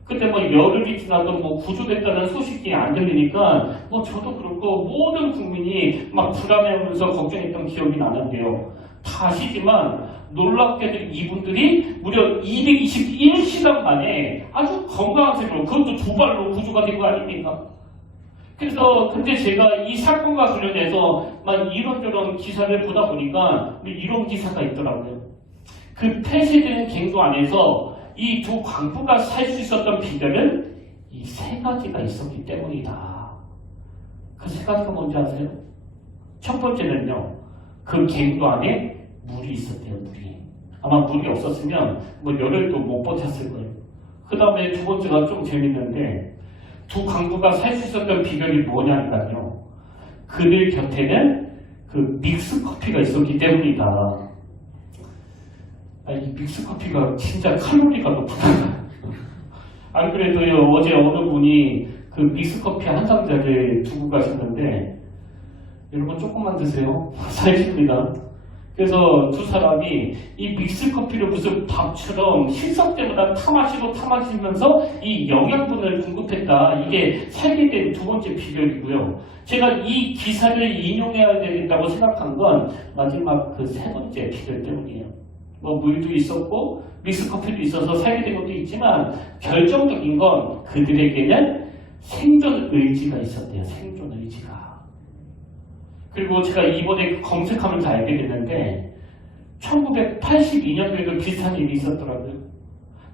그때 뭐 열흘이 지나도 뭐 구조됐다는 소식이 안 들리니까 뭐 저도 그렇고 모든 국민이 막 불안해하면서 걱정했던 기억이 나는데요. 다 아시지만 놀랍게도 이분들이 무려 221시간 만에 아주 건강한 상태로, 그것도 두 발로 구조가 된 거 아닙니까? 그래서 근데 제가 이 사건과 관련해서 막 이런저런 기사를 보다 보니까 이런 기사가 있더라고요. 그 폐쇄된 갱도 안에서 이 두 광부가 살 수 있었던 비결은 이 세 가지가 있었기 때문이다. 그 세 가지가 뭔지 아세요? 첫 번째는요, 그 갱도 안에 물이 있었대요. 물이. 아마 물이 없었으면 뭐 열흘도 못 버텼을 거예요. 그 다음에 두 번째가 좀 재밌는데, 두 강부가 살 수 있었던 비결이 뭐냐니까요. 그들 곁에는 그 믹스커피가 있었기 때문이다. 이 믹스커피가 진짜 칼로리가 높다. 안 그래도요, 어제 어느 분이 그 믹스커피 한 상자를 두고 가셨는데, 여러분 조금만 드세요. 살집니다. 그래서 두 사람이 이 믹스커피를 무슨 밥처럼 식사 때마다 타마시면서 이 영양분을 공급했다. 이게 살게 된 두 번째 비결이고요. 제가 이 기사를 인용해야 되겠다고 생각한 건 마지막 그 세 번째 비결 때문이에요. 뭐 물도 있었고 믹스커피도 있어서 살게 된 것도 있지만 결정적인 건 그들에게는 생존 의지가 있었대요. 생존 의지가. 그리고 제가 이번에 검색하면서 알게 됐는데 1982년도에도 비슷한 일이 있었더라고요.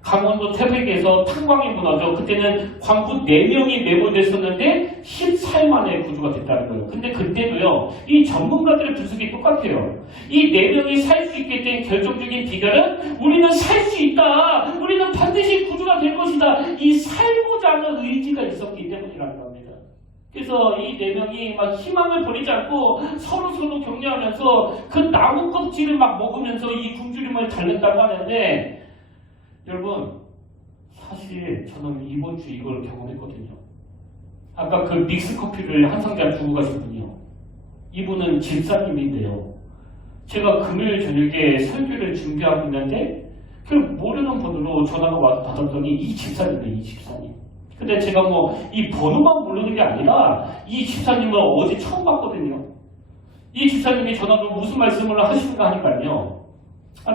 강원도 태백에서 탄광이 무너져 그때는 광부 4명이 매몰됐었는데 14일 만에 구조가 됐다는 거예요. 근데 그때도요, 이 전문가들의 분석이 똑같아요. 이 4명이 살 수 있게 된 결정적인 비결은 우리는 살 수 있다. 우리는 반드시 구조가 될 것이다. 이 살고자 하는 의지가 있었기 때문이라는 겁니다. 그래서 이 4명이 막 희망을 버리지 않고 서로 격려하면서 그 나무 껍질을 막 먹으면서 이 굶주림을 달랬다고 하는데, 여러분 사실 저는 이번 주 이걸 경험했거든요. 아까 그 믹스커피를 한 상자 주고 가신 분이요. 이분은 집사님인데요. 제가 금요일 저녁에 설교를 준비하고 있는데 그 모르는 번호로 전화가 와서 받았더니 이 집사님이에요. 이 집사님. 근데 제가 뭐 이 번호만 모르는 게 아니라 이 집사님을 어제 처음 봤거든요. 이 집사님이 전화로 무슨 말씀을 하시는가 하니까요.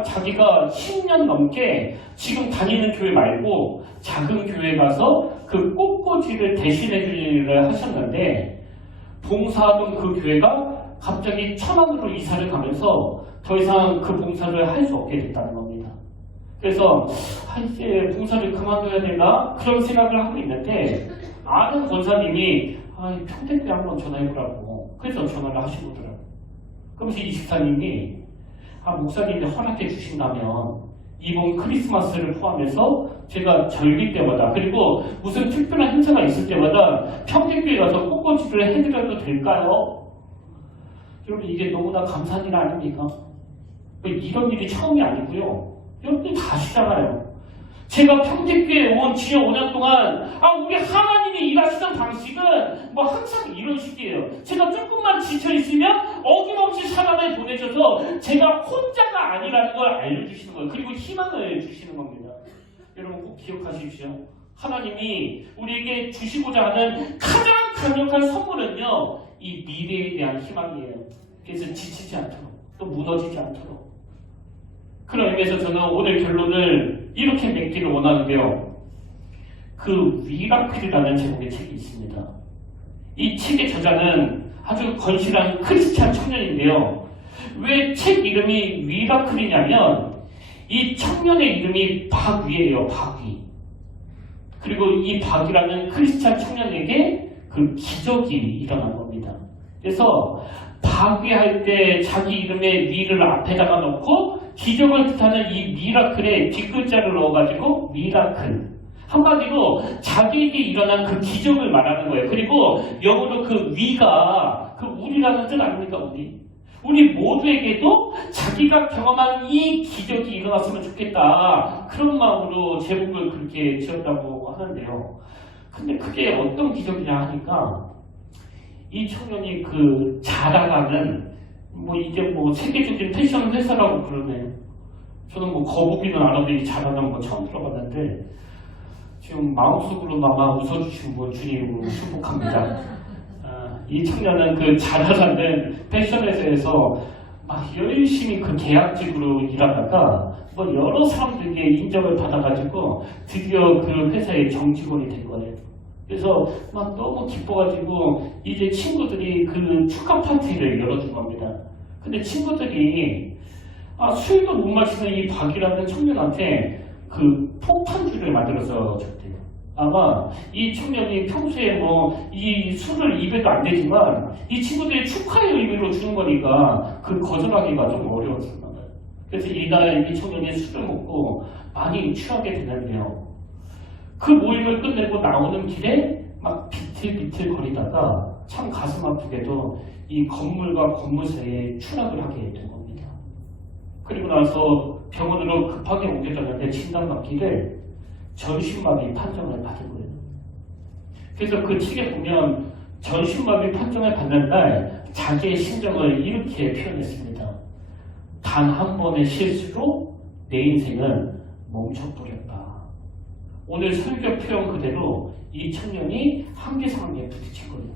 자기가 10년 넘게 지금 다니는 교회 말고 작은 교회 가서 그 꽃꽂이를 대신해 줄 일을 하셨는데, 봉사하던 그 교회가 갑자기 천안으로 이사를 가면서 더 이상 그 봉사를 할 수 없게 됐다는 겁니다. 그래서 이제 봉사를 그만둬야 되나 그런 생각을 하고 있는데, 아는 권사님이 평택교회 한번 전화해보라고 그래서 전화를 하신 거더라고요. 그러면서 이 집사님이 목사님이 허락해 주신다면 이번 크리스마스를 포함해서 제가 절기 때마다, 그리고 무슨 특별한 행사가 있을 때마다 평택교회 가서 꽃꽂이를 해드려도 될까요? 여러분 이게 너무나 감사한 일 아닙니까? 이런 일이 처음이 아니고요. 여러분들 다 아시잖아요. 제가 평택교회에 온 지난 5년 동안 우리 하나님이 일하시는 방식은 뭐 항상 이런 식이에요. 제가 조금만 지쳐있으면 어김없이 사람을 보내셔서 제가 혼자가 아니라는 걸 알려주시는 거예요. 그리고 희망을 주시는 겁니다. 여러분 꼭 기억하십시오. 하나님이 우리에게 주시고자 하는 가장 강력한 선물은요, 이 미래에 대한 희망이에요. 그래서 지치지 않도록, 또 무너지지 않도록. 그런 의미에서 저는 오늘 결론을 이렇게 맺기를 원하는데요. 그 위라클이라는 제목의 책이 있습니다. 이 책의 저자는 아주 건실한 크리스찬 청년인데요. 왜 책 이름이 위라클이냐면 이 청년의 이름이 박위예요. 박위. 그리고 이 박위라는 크리스찬 청년에게 그 기적이 일어난 겁니다. 그래서 박위할 때 자기 이름의 위를 앞에다가 넣고 기적을 뜻하는 이 미라클에 뒷글자를 넣어가지고 미라클. 한마디로 자기에게 일어난 그 기적을 말하는 거예요. 그리고 영어로 그 위가 그 우리라는 뜻 아닙니까? 우리 모두에게도 자기 자기가 경험한 이 기적이 일어났으면 좋겠다. 그런 마음으로 제목을 그렇게 지었다고 하는데요. 근데 그게 어떤 기적이냐 하니까 이 청년이 그 자라가는 이게 세계적인 패션 회사라고 그러네요. 저는 거북이는 알아도 이 자라는 거 처음 들어봤는데 지금 마음속으로나마 웃어주신 분 주님으로 축복합니다. 이 청년은 그 자라가는 패션 회사에서 열심히 그 계약직으로 일하다가 여러 사람들에게 인정을 받아가지고 드디어 그 회사의 정직원이 된 거예요. 그래서 너무 기뻐가지고 이제 친구들이 그 축하 파티를 열어준 겁니다. 근데 친구들이 술도 못 마시는 이 박이라는 청년한테 그 폭탄주를 만들어서 줬대요. 아마 이 청년이 평소에 이 술을 입에도 안 되지만 이 친구들이 축하의 의미로 주는 거니까 그 거절하기가 좀 어려웠을 거예요. 그래서 이날 이 청년이 술을 먹고 많이 취하게 되는데요. 그 모임을 끝내고 나오는 길에 막 비틀비틀 거리다가 참 가슴 아프게도 이 건물과 건물 사이에 추락을 하게 된 겁니다. 그리고 나서 병원으로 급하게 옮겨졌는데 진단받기를 전신마비 판정을 받은 거예요. 그래서 그 책에 보면 전신마비 판정을 받는 날 자기의 심정을 이렇게 표현했습니다. 단 한 번의 실수로 내 인생은 멈춰버렸다. 오늘 설교 표현 그대로 이 청년이 한계 상황에 부딪힌 거예요.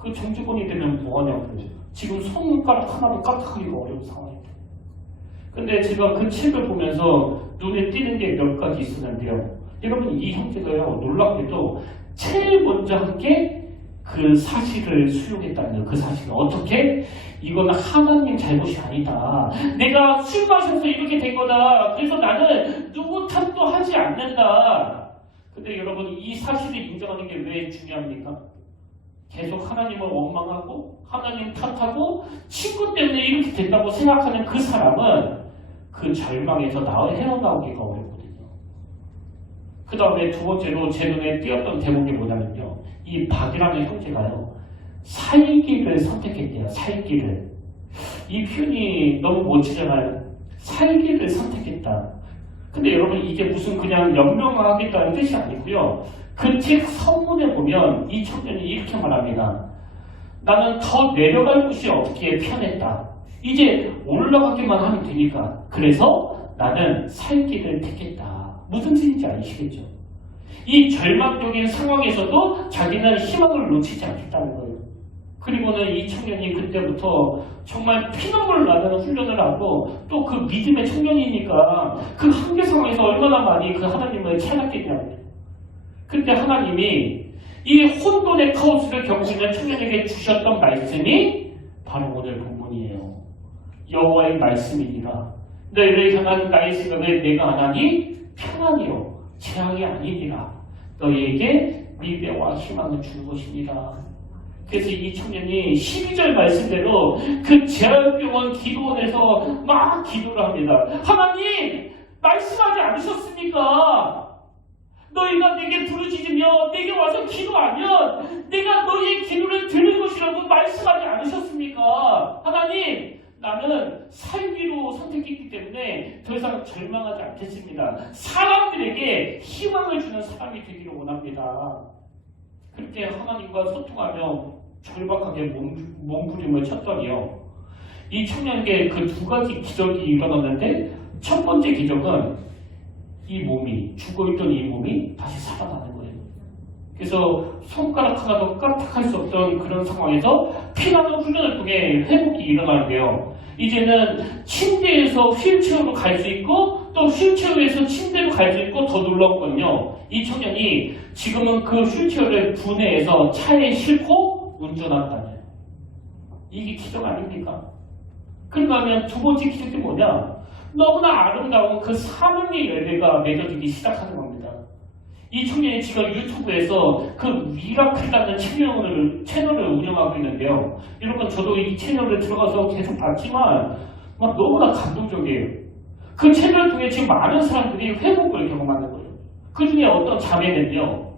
그 정직원이 되면 뭐하냐고요. 지금 손가락 하나로 까딱하기가 어려운 상황인데. 근데 제가 그 책을 보면서 눈에 띄는 게 몇 가지 있었는데요. 여러분 이 형제가요 놀랍게도 제일 먼저 한 게 그 사실을 수용했다는 거예요. 그 사실은 어떻게? 이건 하나님 잘못이 아니다. 내가 술 마셔서 이렇게 된 거다. 그래서 나는 누구 탓도 하지 않는다. 근데 여러분 이 사실을 인정하는 게 왜 중요합니까? 계속 하나님을 원망하고 하나님 탓하고 친구 때문에 이렇게 된다고 생각하는 그 사람은 그 절망에서 헤어나오기가 어렵거든요. 그 다음에 두 번째로 제 눈에 띄었던 대목이 뭐냐면요. 이 박이라는 형제가요. 살기를 선택했대요. 살기를. 이 표현이 너무 멋지잖아요. 살기를 선택했다. 근데 여러분 이게 무슨 그냥 연명하겠다는 뜻이 아니고요. 그 책 서문에 보면 이 청년이 이렇게 말합니다. 나는 더 내려갈 곳이 없기에 편했다. 이제 올라가기만 하면 되니까. 그래서 나는 살기를 택했다. 무슨 뜻인지 아시겠죠? 이 절망적인 상황에서도 자기는 희망을 놓치지 않겠다는 거예요. 그리고는 이 청년이 그때부터 정말 피눈물 나는 훈련을 하고 또 그 믿음의 청년이니까 그 한계 상황에서 얼마나 많이 그 하나님을 찬양했겠냐고요. 그때 하나님이 이 혼돈의 카오스를 겪고 있는 청년에게 주셨던 말씀이 바로 오늘 본문이에요. 여호와의 말씀이니라. 너희를 향한 나의 생각을 내가 하나니 평안이요 재앙이 아니니라. 너희에게 미래와 희망을 주는 것이니라. 그래서 이 청년이 12절 말씀대로 그 재활병원 기도원에서 막 기도를 합니다. 하나님 말씀하지 않으셨습니까? 너희가 내게 부르짖으며 내게 와서 기도하면 내가 너희의 기도를 들을 것이라고 말씀하지 않으셨습니까? 하나님 나는 살기로 선택했기 때문에 더 이상 절망하지 않겠습니다. 사람들에게 희망을 주는 사람이 되기를 원합니다. 그렇게 하나님과 소통하며 절박하게 몸부림을 쳤더니요. 이 청년에게 그 두 가지 기적이 일어났는데 첫 번째 기적은 이 몸이 죽어있던 이 몸이 다시 살아나는 거예요. 그래서 손가락 하나도 까딱할 수 없던 그런 상황에서 피나는 훈련을 통해 회복이 일어나는데요. 이제는 침대에서 휠체어로 갈 수 있고 또 휠체어에서 침대로 갈 수 있고 더 놀라운 건요. 이 청년이 지금은 그 휠체어를 분해해서 차에 싣고 운전한다는 이게 기적 아닙니까? 그런가 하면 두 번째 기적이 뭐냐? 너무나 아름다운 그 사명의 열매가 맺어지기 시작하는 겁니다. 이 청년이 지금 유튜브에서 그 미라클이라는 채널을 운영하고 있는데요. 여러분 저도 이 채널에 들어가서 계속 봤지만 막 너무나 감동적이에요. 그 채널을 통해 지금 많은 사람들이 회복을 경험하는 거예요. 그 중에 어떤 자매는요.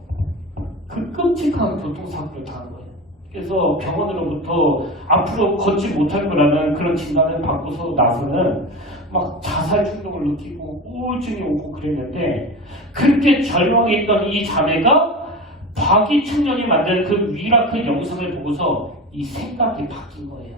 그 끔찍한 교통사고를 당한 거예요. 그래서 병원으로부터 앞으로 걷지 못할 거라는 그런 진단을 받고서 나서는 막 자살 충동을 느끼고 우울증이 오고 그랬는데, 그렇게 절망에 있던 이 자매가 박이 청년이 만든 그 미라클 영상을 보고서 이 생각이 바뀐 거예요.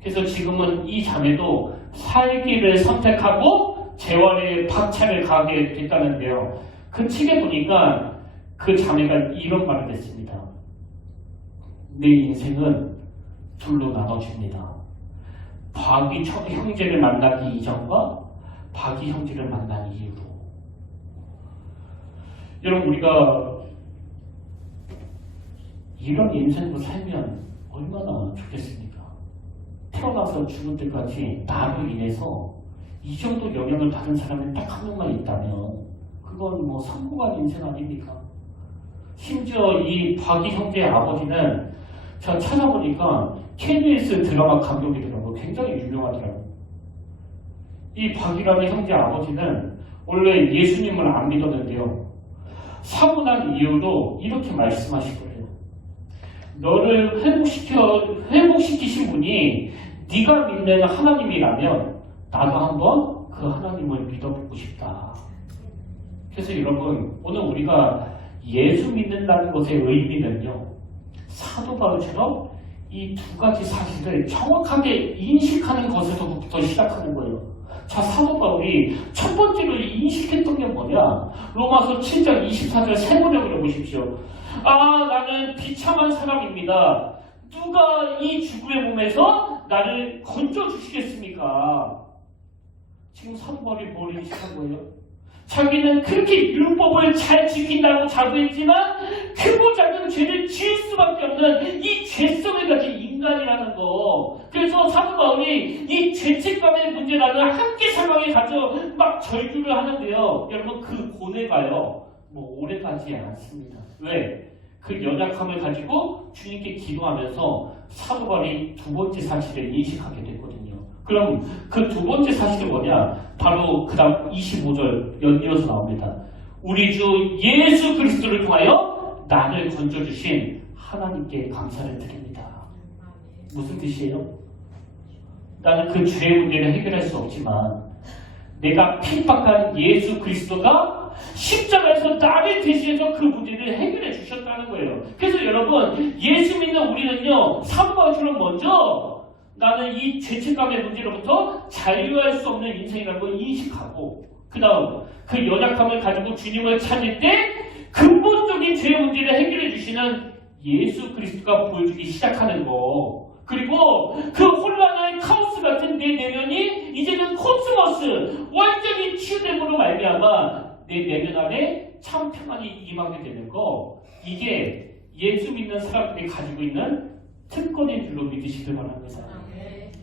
그래서 지금은 이 자매도 살기를 선택하고 재활에 박차를 가게 됐다는데요. 그 책에 보니까 그 자매가 이런 말을 했습니다. 내 인생은 둘로 나눠집니다. 박이 형제를 만나기 이전과 박이 형제를 만난 이후로. 여러분, 우리가 이런 인생으로 살면 얼마나 좋겠습니까? 태어나서 죽을 때까지 나로 인해서 이 정도 영향을 받은 사람이 딱 한 명만 있다면 그건 뭐 성공한 인생 아닙니까? 심지어 이 박이 형제의 아버지는 제가 찾아보니까 KBS 드라마 감독이더라고요. 굉장히 유명하더라고요. 이 박이라는 형제 아버지는 원래 예수님을 안 믿었는데요. 사고 난 이후로 이렇게 말씀하실 거예요. 너를 회복시키신 분이 네가 믿는 하나님이라면 나도 한번 그 하나님을 믿어보고 싶다. 그래서 여러분, 오늘 우리가 예수 믿는다는 것의 의미는요, 사도 바울처럼 이 두 가지 사실을 정확하게 인식하는 것에서부터 시작하는 거예요. 자, 사도 바울이 첫 번째로 인식했던 게 뭐냐? 로마서 7장 24절 세 번역을 해보십시오. 나는 비참한 사람입니다. 누가 이 죽음의 몸에서 나를 건져주시겠습니까? 지금 사도 바울이 뭘 인식한 거예요? 자기는 그렇게 율법을 잘 지킨다고 자부했지만 크고 작은 죄를 지을 수밖에 없는 이 죄성을 가진 인간이라는 거. 그래서 사도 바울이 이 죄책감의 문제라는 한계 상황에 가져 막 절규를 하는데요. 여러분, 그 고뇌가요, 뭐 오래 가지 않습니다. 왜? 그 연약함을 가지고 주님께 기도하면서 사도 바울이 두 번째 사실을 인식하게 됐거든요. 그럼 그 두 번째 사실이 뭐냐? 바로 그 다음 25절 연이어서 나옵니다. 우리 주 예수 그리스도를 통하여 나를 건져주신 하나님께 감사를 드립니다. 무슨 뜻이에요? 나는 그 죄의 문제를 해결할 수 없지만 내가 핍박한 예수 그리스도가 십자가에서 나를 대신해서 그 문제를 해결해 주셨다는 거예요. 그래서 여러분, 예수 믿는 우리는요, 사도 바울처럼 먼저 나는 이 죄책감의 문제로부터 자유할 수 없는 인생이라는 걸 인식하고, 그 다음 그 연약함을 가지고 주님을 찾을 때 근본적인 죄의 문제를 해결해 주시는 예수 그리스도가 보여주기 시작하는 거. 그리고 그 혼란한 카오스 같은 내 내면이 이제는 코스모스 완전히 치유됨으로 말미암아 내 내면 안에 참 평안이 임하게 되는 거. 이게 예수 믿는 사람들이 가지고 있는 특권인 줄로 믿으시길 바랍니다.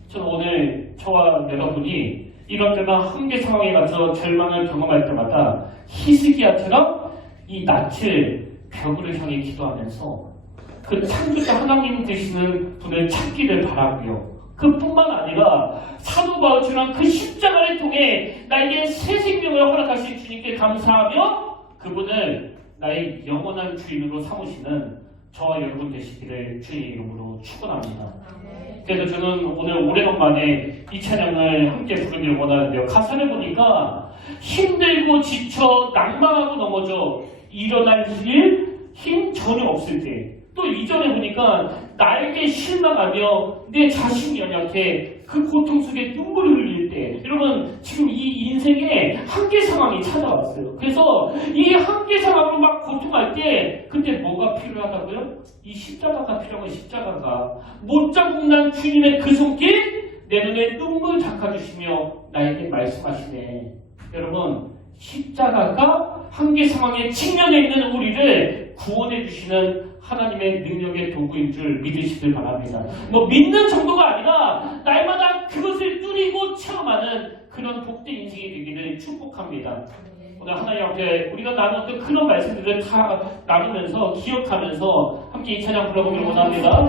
저는 오늘 저와 여러분이 이런저런 한계 상황에 갇혀 절망을 경험할 때마다 히스기야처럼 이 낯을 벽으로 향해 기도하면서 그 창조자 하나님 되시는 분을 찾기를 바라고요. 그뿐만 아니라 사도 바울처럼 그 십자가를 통해 나에게 새 생명을 허락하신 주님께 감사하며 그분을 나의 영원한 주인으로 삼으시는 저와 여러분 되시기를 주의 이름으로 축원합니다. 그래서 저는 오늘 오래간만에 이 찬양을 함께 부르기를 원하는데요. 가사를 보니까 힘들고 지쳐 낭망하고 넘어져 일어날 일 힘 전혀 없을 때, 또 이전에 보니까 나에게 실망하며 내 자신이 연약해 그 고통 속에 눈물을 흘릴 때, 여러분 지금 이 인생에 한계 상황이 찾아왔어요. 그래서 이 한계 상황으로 막 고통할 때 그때 뭐가 필요하다고요? 이 십자가가 필요한 십자가가 못 잡고 난 주님의 그 손길 내 눈에 눈물 닦아주시며 나에게 말씀하시네. 여러분, 십자가가 한계 상황에 직면해 있는 우리를 구원해 주시는 하나님의 능력의 도구인 줄 믿으시길 바랍니다. 뭐 믿는 정도가 아니라 날마다 그것을 누리고 체험하는 그런 복된 인생이 되기를 축복합니다. 오늘 하나님 앞에 우리가 나눴던 그런 말씀들을 다 나누면서 기억하면서 함께 이 찬양 불러보기를 원합니다.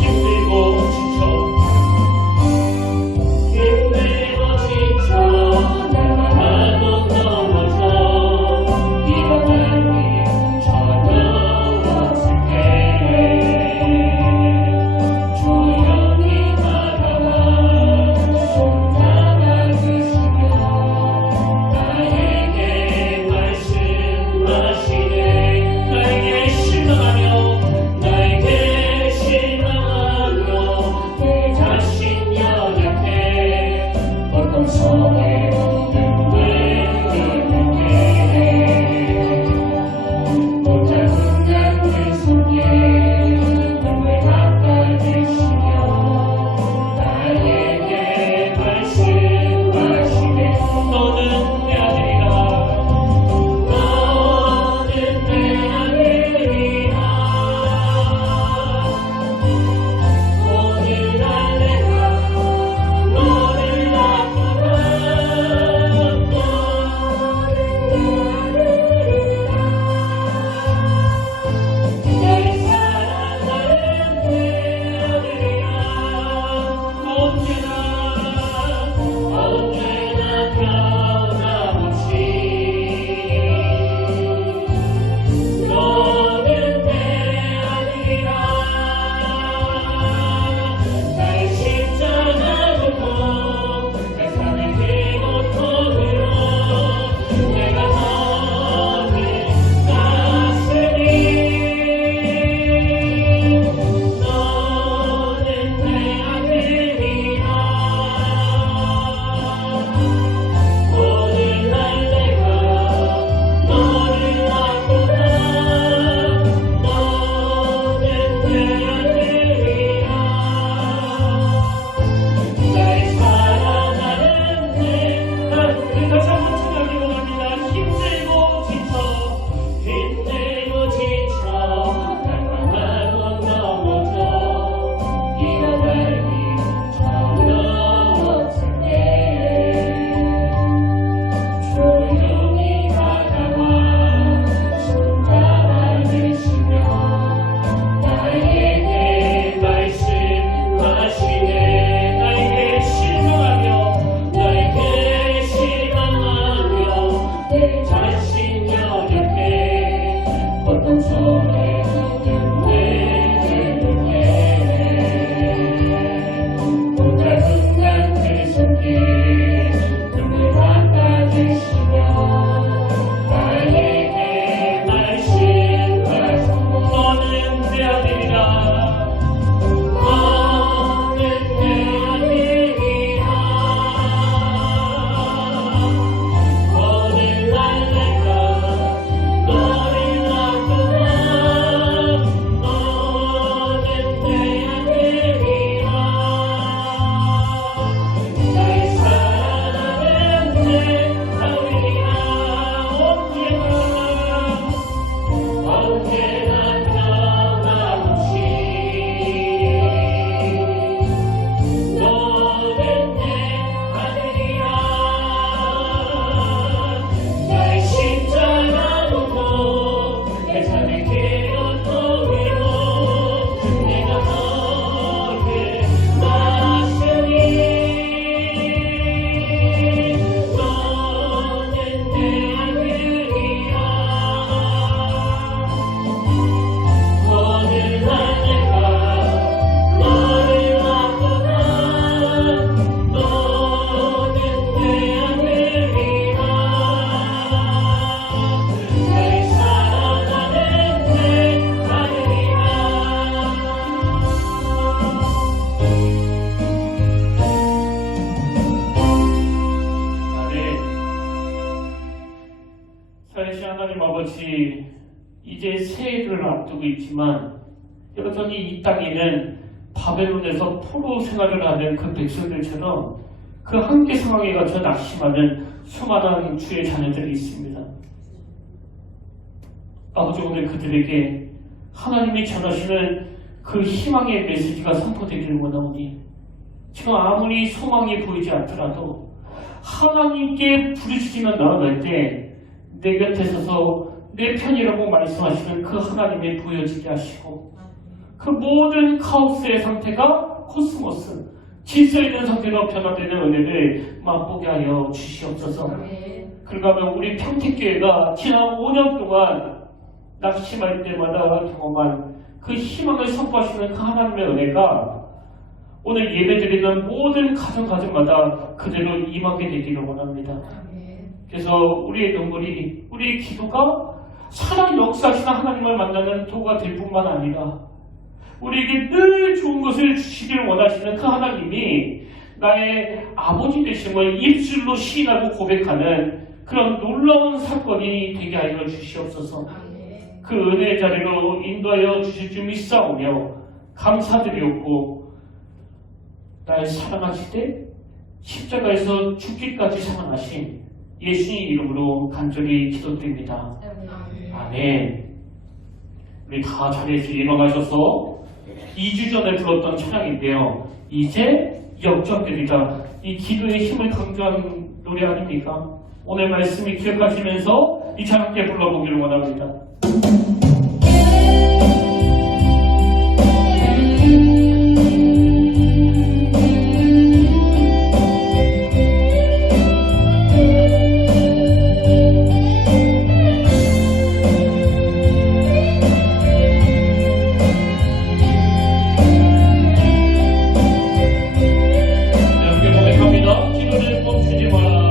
힘들고 지쳐 사실 하나님 아버지, 이제 새해를 앞두고 있지만 여전히 이 땅에는 바벨론에서 포로 생활을 하는 그 백성들처럼 그 한계 상황에 갇혀 낙심하는 수많은 주의 자녀들이 있습니다. 아버지, 오늘 그들에게 하나님이 전하시는 그 희망의 메시지가 선포되기를 원하오니 지금 아무리 소망이 보이지 않더라도 하나님께 부르짖으며 나아갈 때 내 곁에 서서 내 편이라고 말씀하시는 그 하나님이 보여지게 하시고 그 모든 카오스의 상태가 코스모스, 질서 있는 상태로 변화되는 은혜를 맛보게 하여 주시옵소서. 그런가 하면 우리 평택교회가 지난 5년 동안 낙심할 때마다 경험한 그 희망을 선포하시는 그 하나님의 은혜가 오늘 예배드리는 모든 가정마다 그대로 임하게 되기를 원합니다. 그래서 우리의 눈물이, 우리의 기도가 살아 역사하시는 하나님을 만나는 도가 될 뿐만 아니라 우리에게 늘 좋은 것을 주시길 원하시는 그 하나님이 나의 아버지 되심을 입술로 시인하고 고백하는 그런 놀라운 사건이 되게 하여 주시옵소서. 그 은혜의 자리로 인도하여 주실 줄 믿사오며 감사드리옵고 날 사랑하시되 십자가에서 죽기까지 사랑하신 예수님 이름으로 간절히 기도드립니다. 아멘. 우리 다 자리에서 일어나셔서 2주 전에 불렀던 찬양인데요. 이제 역전되리다. 이 기도의 힘을 강조하는 노래 아닙니까? 오늘 말씀이 기억하시면서 이 찬양 함께 불러보기를 원합니다. 기도를 멈추지 마라.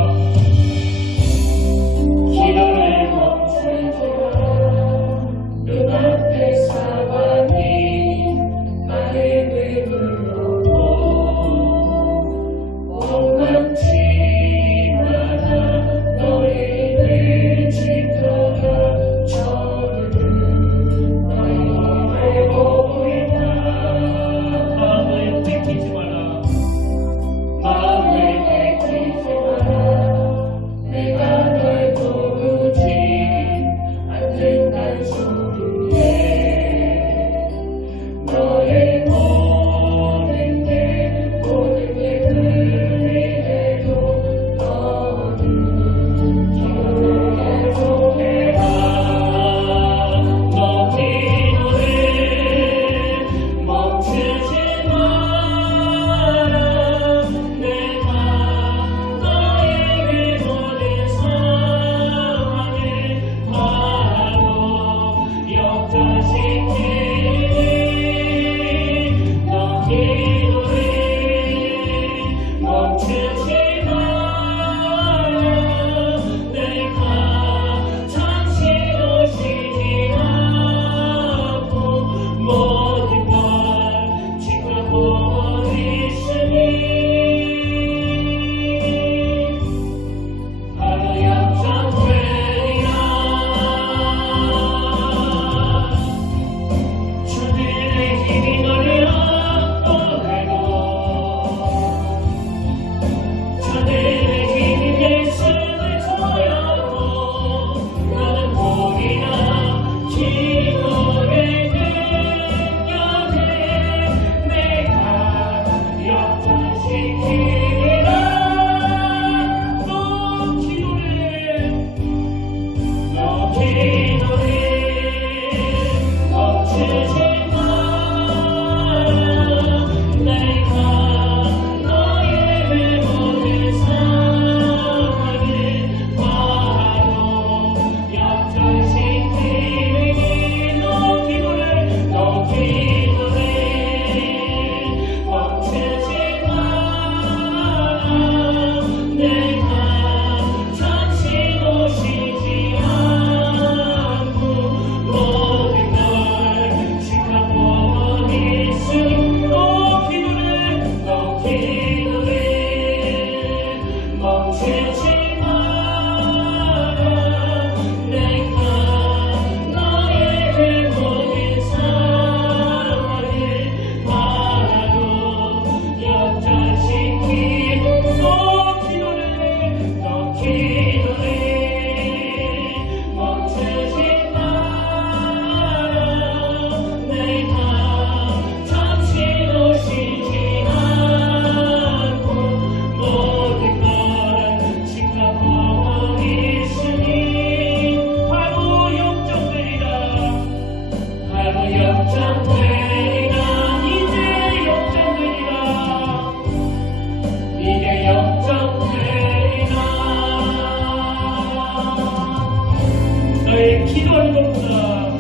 나의 기도하는 것보다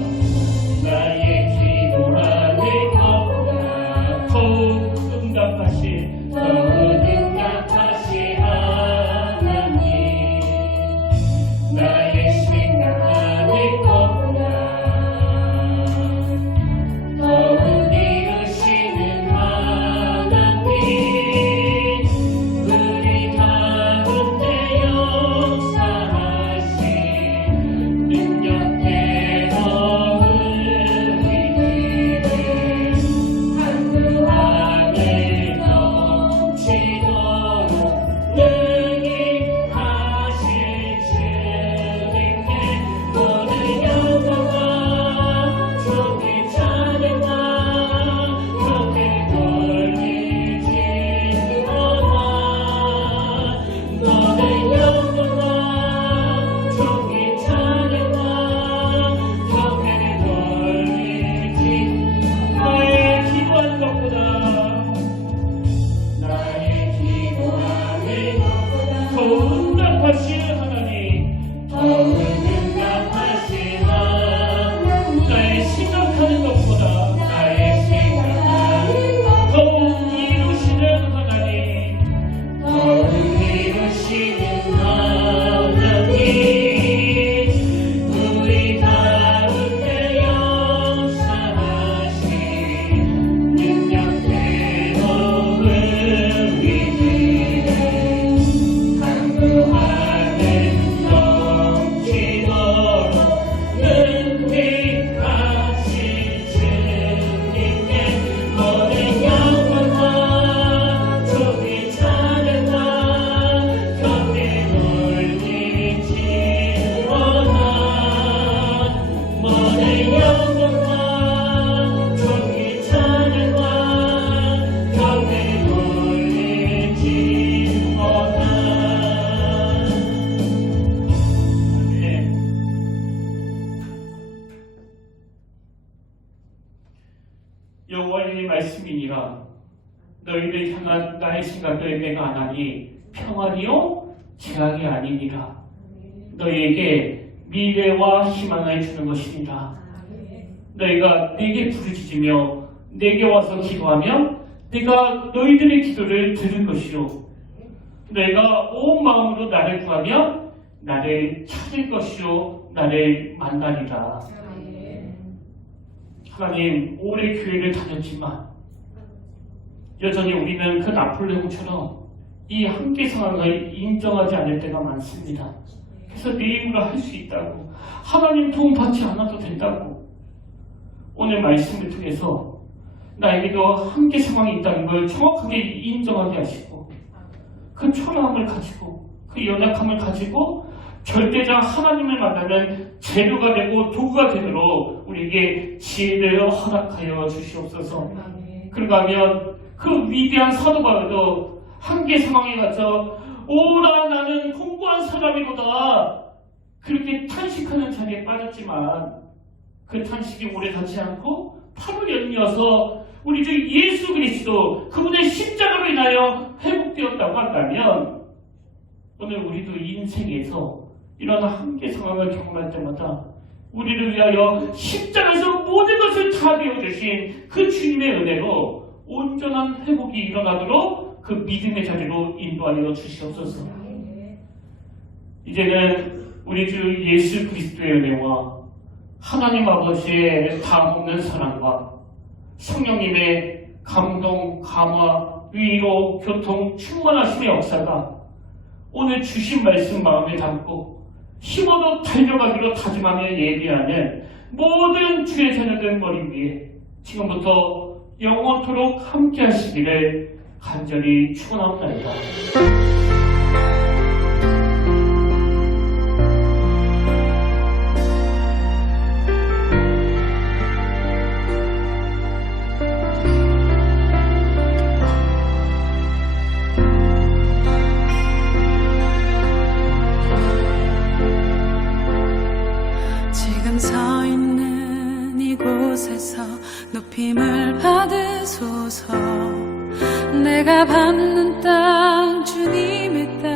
더욱 응답하신 하나님 나의 생각하는 것보다 더욱 이루시는 하나님 우리 가운데 역사하신 능력대로 여호와의 말씀이니라. 너희를 향한 나의 생각을 내가 안하니 평안이요 재앙이 아니니라. 너희에게 미래와 희망을 주는 것이니라. 너희가 내게 부르짖으며 내게 와서 기도하면 내가 너희들의 기도를 들을 것이요 너희가 온 마음으로 나를 구하면 나를 찾을 것이요 나를 만나리라. 하나님, 오래 교회를 다녔지만 여전히 우리는 그 나폴레옹처럼 이 한계 상황을 인정하지 않을 때가 많습니다. 그래서 내 힘으로 할 수 있다고, 하나님 도움 받지 않아도 된다고, 오늘 말씀을 통해서 나에게도 한계 상황이 있다는 걸 정확하게 인정하게 하시고 그 초라함을 가지고 그 연약함을 가지고 절대자 하나님을 만나는 재료가 되고 도구가 되도록 우리에게 지혜를 허락하여 주시옵소서. 그런가 하면 그 위대한 사도 바울도 한계 상황에 갇혀 오라 나는 공고한 사람이로다 그렇게 탄식하는 자리에 빠졌지만 그 탄식이 오래 가지 않고 8월 연이어서 우리 주 예수 그리스도 그분의 십자가로 인하여 회복되었다고 한다면 오늘 우리도 인생에서 이런 한계 상황을 경험할 때마다 우리를 위하여 십자가에서 모든 것을 다 되어주신 그 주님의 은혜로 온전한 회복이 일어나도록 그 믿음의 자리로 인도하여 주시옵소서. 이제는 우리 주 예수 그리스도의 은혜와 하나님 아버지의 다없는 사랑과 성령님의 감동, 감화, 위로, 교통, 충만하심의 역사가 오늘 주신 말씀 마음에 담고 힘어도 달려가기로 다짐하며 예비하는 모든 주의 자녀들 머리 위에 지금부터 영원토록 함께 하시기를 간절히 축원합니다. 서 있는 이곳에서 높임을 받으소서. 내가 밟는 땅 주님의 땅